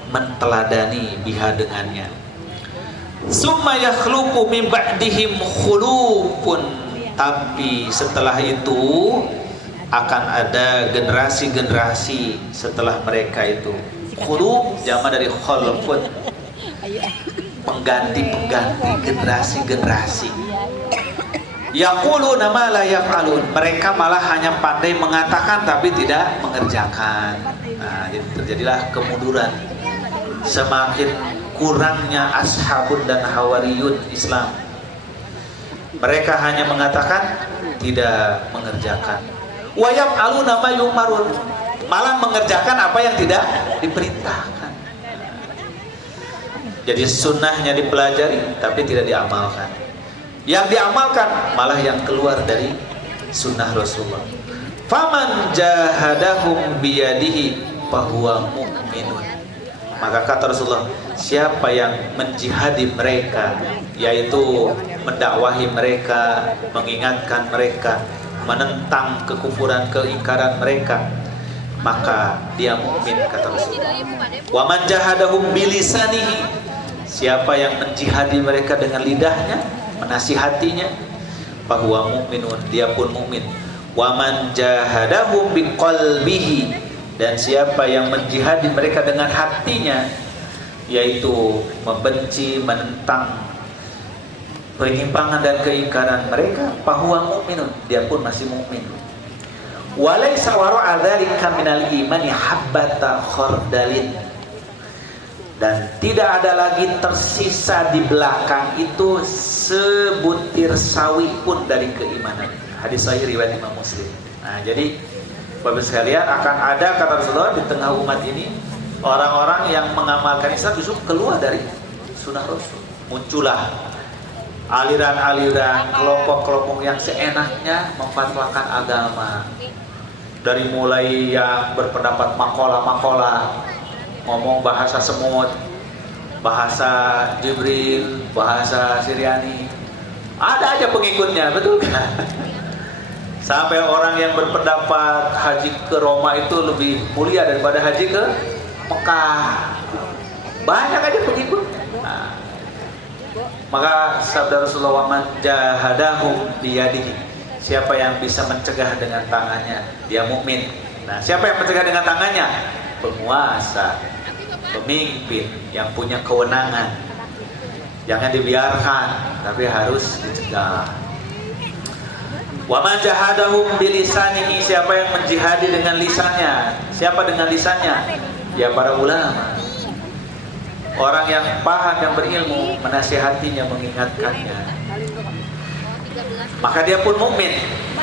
menteladani biha dengannya. Summa yakhluqu min ba'dihim khulufun, tapi setelah itu akan ada generasi-generasi setelah mereka itu. Khuluf jama dari khulfun, pengganti-pengganti, generasi-generasi. Yaquluna ma la yaf'alun, mereka malah hanya pandai mengatakan tapi tidak mengerjakan. Nah, jadi terjadilah kemunduran. Semakin kurangnya ashabun dan hawariyun Islam. Mereka hanya mengatakan, tidak mengerjakan. Wa yaf'aluna ma yu'marun, malah mengerjakan apa yang tidak diperintahkan. Jadi sunnahnya dipelajari tapi tidak diamalkan. Yang diamalkan malah yang keluar dari sunnah Rasulullah. Faman jahadahum biyadihi fahuwa mu'minun. Maka kata Rasulullah, siapa yang menjihadi mereka, yaitu mendakwahi mereka, mengingatkan mereka, menentang kekufuran, keingkaran mereka, maka dia mukmin, kata Rasulullah. Wa man jahadahum bilisanihi, siapa yang menjihadi mereka dengan lidahnya, menasihatinya, bahwa mukminun, dia pun mukmin. Wa man jahadahum biqalbihi, dan siapa yang menjihadi mereka dengan hatinya, yaitu membenci, menentang penyimpangan dan keingkaran mereka, bahwa mukminun, dia pun masih mukmin. Walaysa wara'a dzalika minal imani habbata khardalin, dan tidak ada lagi tersisa di belakang itu sebutir sawi pun dari keimanan. Hadis sahih riwayat Imam Muslim. Nah, jadi Bapak sekalian, akan ada, kata Rasulullah, di tengah umat ini orang-orang yang mengamalkan Islam justru keluar dari sunnah Rasul. Muncullah aliran-aliran, kelompok-kelompok yang seenaknya memfatwakan agama. Dari mulai yang berpendapat makola-makola, ngomong bahasa semut, bahasa Jibril, bahasa Syriani, ada aja pengikutnya, betul kan? Sampai orang yang berpendapat haji ke Roma itu lebih mulia daripada haji ke Mekah, banyak aja pengikutnya. Nah, maka sabda Rasulullah, man jahadahum biyadihi, Siapa yang bisa mencegah dengan tangannya, dia mukmin. Nah, siapa yang mencegah dengan tangannya? Penguasa, pemimpin yang punya kewenangan. Jangan dibiarkan, tapi harus dicegah. Wa man jahadahum bilisanihi, siapa yang menjihadi dengan lisannya? Siapa dengan lisannya? Ya para ulama. Orang yang paham, yang berilmu, menasihatinya, mengingatkannya. Maka dia pun mukmin.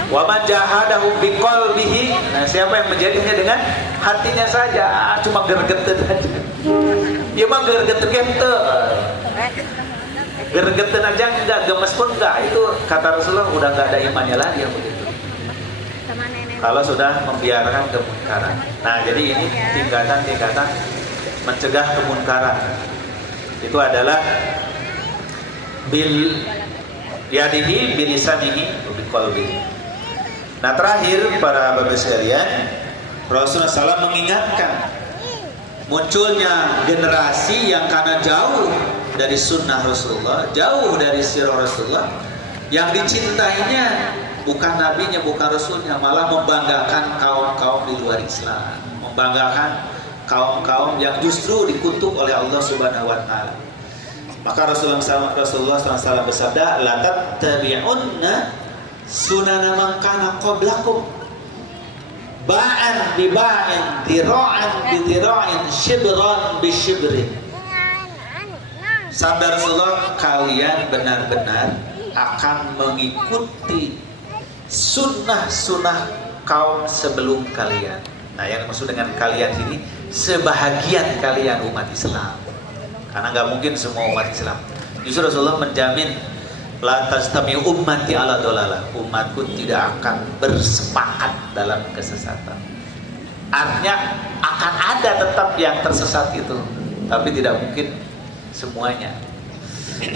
Wa man jahadahu biqalbihi, nah siapa yang menjadinya dengan hatinya saja, cuma gergetet aja. Dia mah gergetet-gergetet. Gergetet aja enggak, gemes pun enggak. Itu kata Rasulullah udah enggak ada imannya lagi yang begitu. Kalau sudah membiarkan kemunkaran. Nah, jadi ini tingkatan-tingkatan mencegah kemunkaran. Itu adalah bil yadihi bilisanihi biqalbihi. Nah, terakhir para bapak sekalian, Rasulullah SAW mengingatkan munculnya generasi yang karena jauh dari sunnah Rasulullah, jauh dari sirah Rasulullah, yang dicintainya bukan nabinya, bukan rasulnya, malah membanggakan kaum-kaum di luar Islam, membanggakan kaum-kaum yang justru dikutuk oleh Allah Subhanahu wa taala. Maka Rasulullah SAW bersabda, la tattabi'unna sunana man kana qablakum ba'an bi ba'in, dira'an bi dira'in, shibran bi shibrin. Sabda Rasulullah, kalian benar-benar akan mengikuti sunnah-sunnah kaum sebelum kalian. Nah, yang maksud dengan kalian ini sebahagian kalian umat Islam. Karena nggak mungkin semua umat Islam. Justru Rasulullah menjamin la tastami ummati ala dolalah, umatku tidak akan bersepakat dalam kesesatan. Artinya akan ada tetap yang tersesat itu, tapi tidak mungkin semuanya.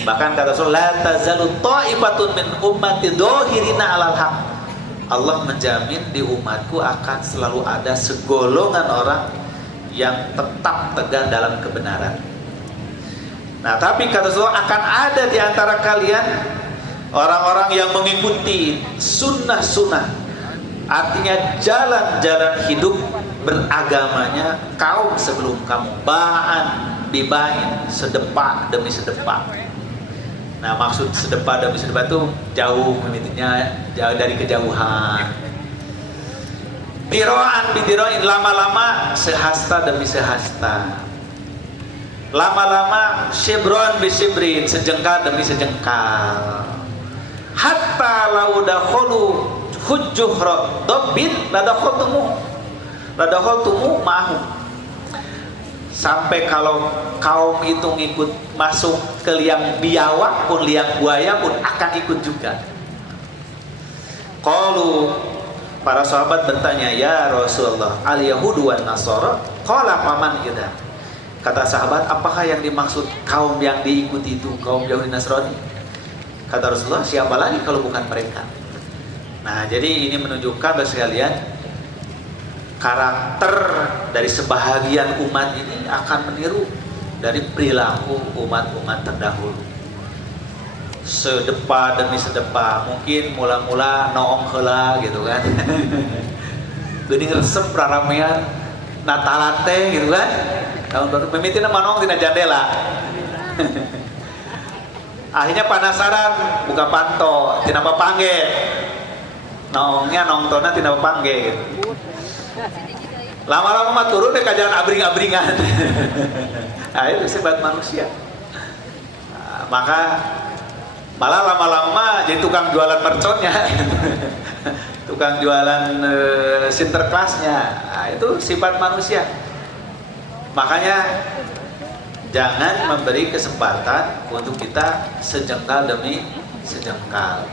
Bahkan kata Rasulullah, la tazalu ta'ifatun min ummati dhahirina alal haq. Allah menjamin di umatku akan selalu ada segolongan orang yang tetap tegar dalam kebenaran. Nah, tapi kata Rasulullah, akan ada di antara kalian orang-orang yang mengikuti sunnah-sunnah, artinya jalan-jalan hidup beragamanya kaum sebelum kamu, ba'an bibain, sedepa demi sedepa. Nah, maksud sedepa demi sedepa itu jauh, intinya jauh dari kejauhan. Diroan bidiroin, lama-lama sehasta demi sehasta. Lama-lama shibron bisibrin, sejengkal demi sejengkal. Hatta laudakhulu hujjuhra dabbin ladakhaltumu ma'hum. Sampai kalau kaum itu ngikut masuk ke liang biawak pun, liang buaya pun akan ikut juga. Qalu, para sahabat bertanya, ya Rasulullah, al yahudu wan nasara? Qala faman idza? Kata sahabat, apakah yang dimaksud kaum yang diikuti itu kaum Yahudi Nasrani? Kata Rasulullah, siapa lagi kalau bukan mereka? Nah, jadi ini menunjukkan sekalian karakter dari sebahagian umat ini akan meniru dari perilaku umat-umat terdahulu. Sedepa demi sedepa, mungkin mula-mula noong heula gitu kan. Geuning resep raramean Natalan teh gitu kan. Tahun baru mimitina manong tina jandela. Akhirnya penasaran, buka panto tina papangge. Nongnya nongtona tina papangge gitu. Lama-lama mah turun deh kajalan abring-abringan. Nah, itu sifat manusia. Nah, maka malah lama-lama jadi tukang jualan merconnya. Tukang jualan sinterklasnya. Nah, itu sifat manusia. Makanya jangan memberi kesempatan untuk kita sejengkal demi sejengkal,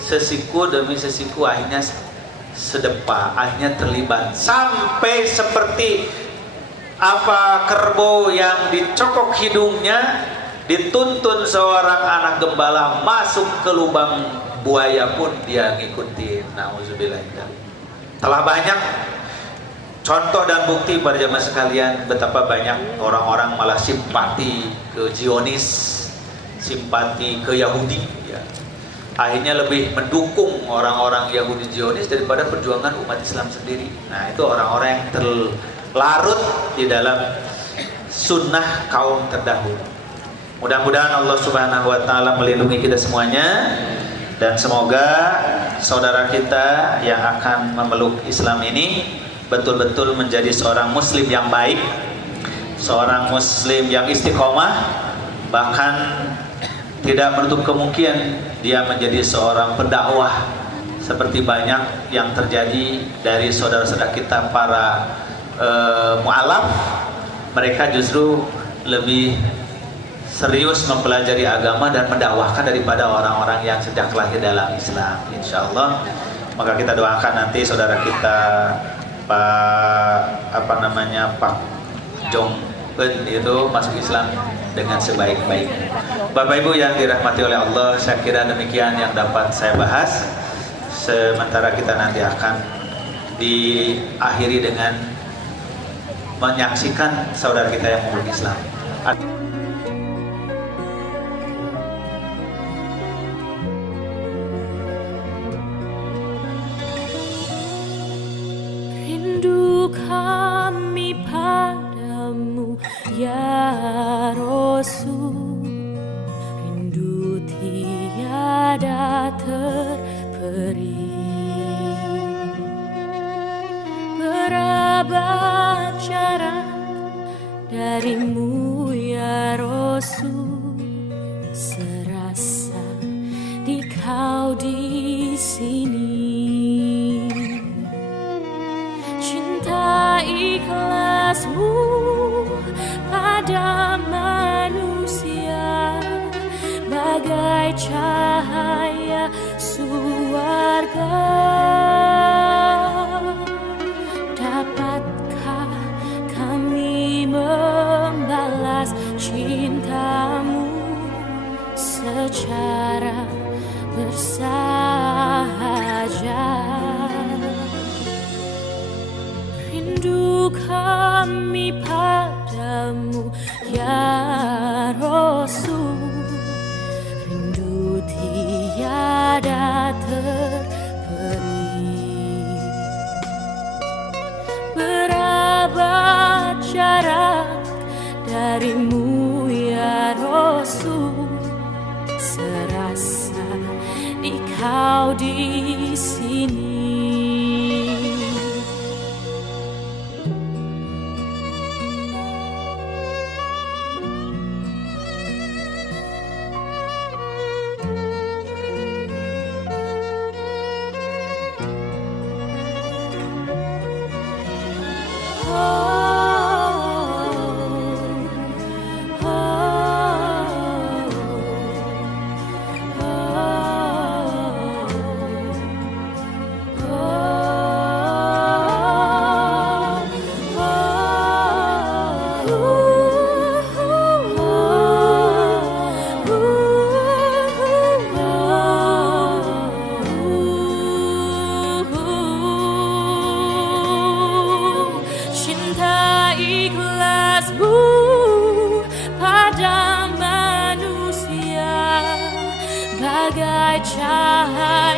sesiku demi sesiku, akhirnya sedepa, akhirnya terlibat sampai seperti apa kerbau yang dicokok hidungnya, dituntun seorang anak gembala masuk ke lubang buaya pun dia ngikutin. Nauzubillah. Telah banyak contoh dan bukti pada jamaah sekalian betapa banyak orang-orang malah simpati ke Zionis, simpati ke Yahudi ya. akhirnya lebih mendukung orang-orang Yahudi Zionis daripada perjuangan umat Islam sendiri. Nah, itu orang-orang yang terlarut di dalam sunnah kaum terdahulu. Mudah-mudahan Allah Subhanahu wa taala melindungi kita semuanya, dan semoga saudara kita yang akan memeluk Islam ini betul-betul menjadi seorang muslim yang baik, seorang muslim yang istiqomah, bahkan tidak menutup kemungkinan dia menjadi seorang pendakwah seperti banyak yang terjadi dari saudara-saudara kita para mu'alaf. Mereka justru lebih serius mempelajari agama dan mendakwahkan daripada orang-orang yang sejak lahir dalam Islam, insyaallah. Maka kita doakan nanti saudara kita Pak Jong itu masuk Islam dengan sebaik-baiknya. Bapak Ibu yang dirahmati oleh Allah, saya kira demikian yang dapat saya bahas. Sementara kita nanti akan diakhiri dengan menyaksikan saudara kita yang memeluk Islam. Rindu kami padamu ya Rasul, rindu tiada terperi. Berabad jarak darimu ya Rasul, serasa di kau di sini. Cinta ikhlasmu pada manusia bagai cahaya surga. Dapatkah kami membalas cintamu secara bersahaja? Rindu kami padamu ya Rasul, rindu tiada terperi. Berabad jarak darimu ya Rasul, serasa di kau di sini. Bagai cahaya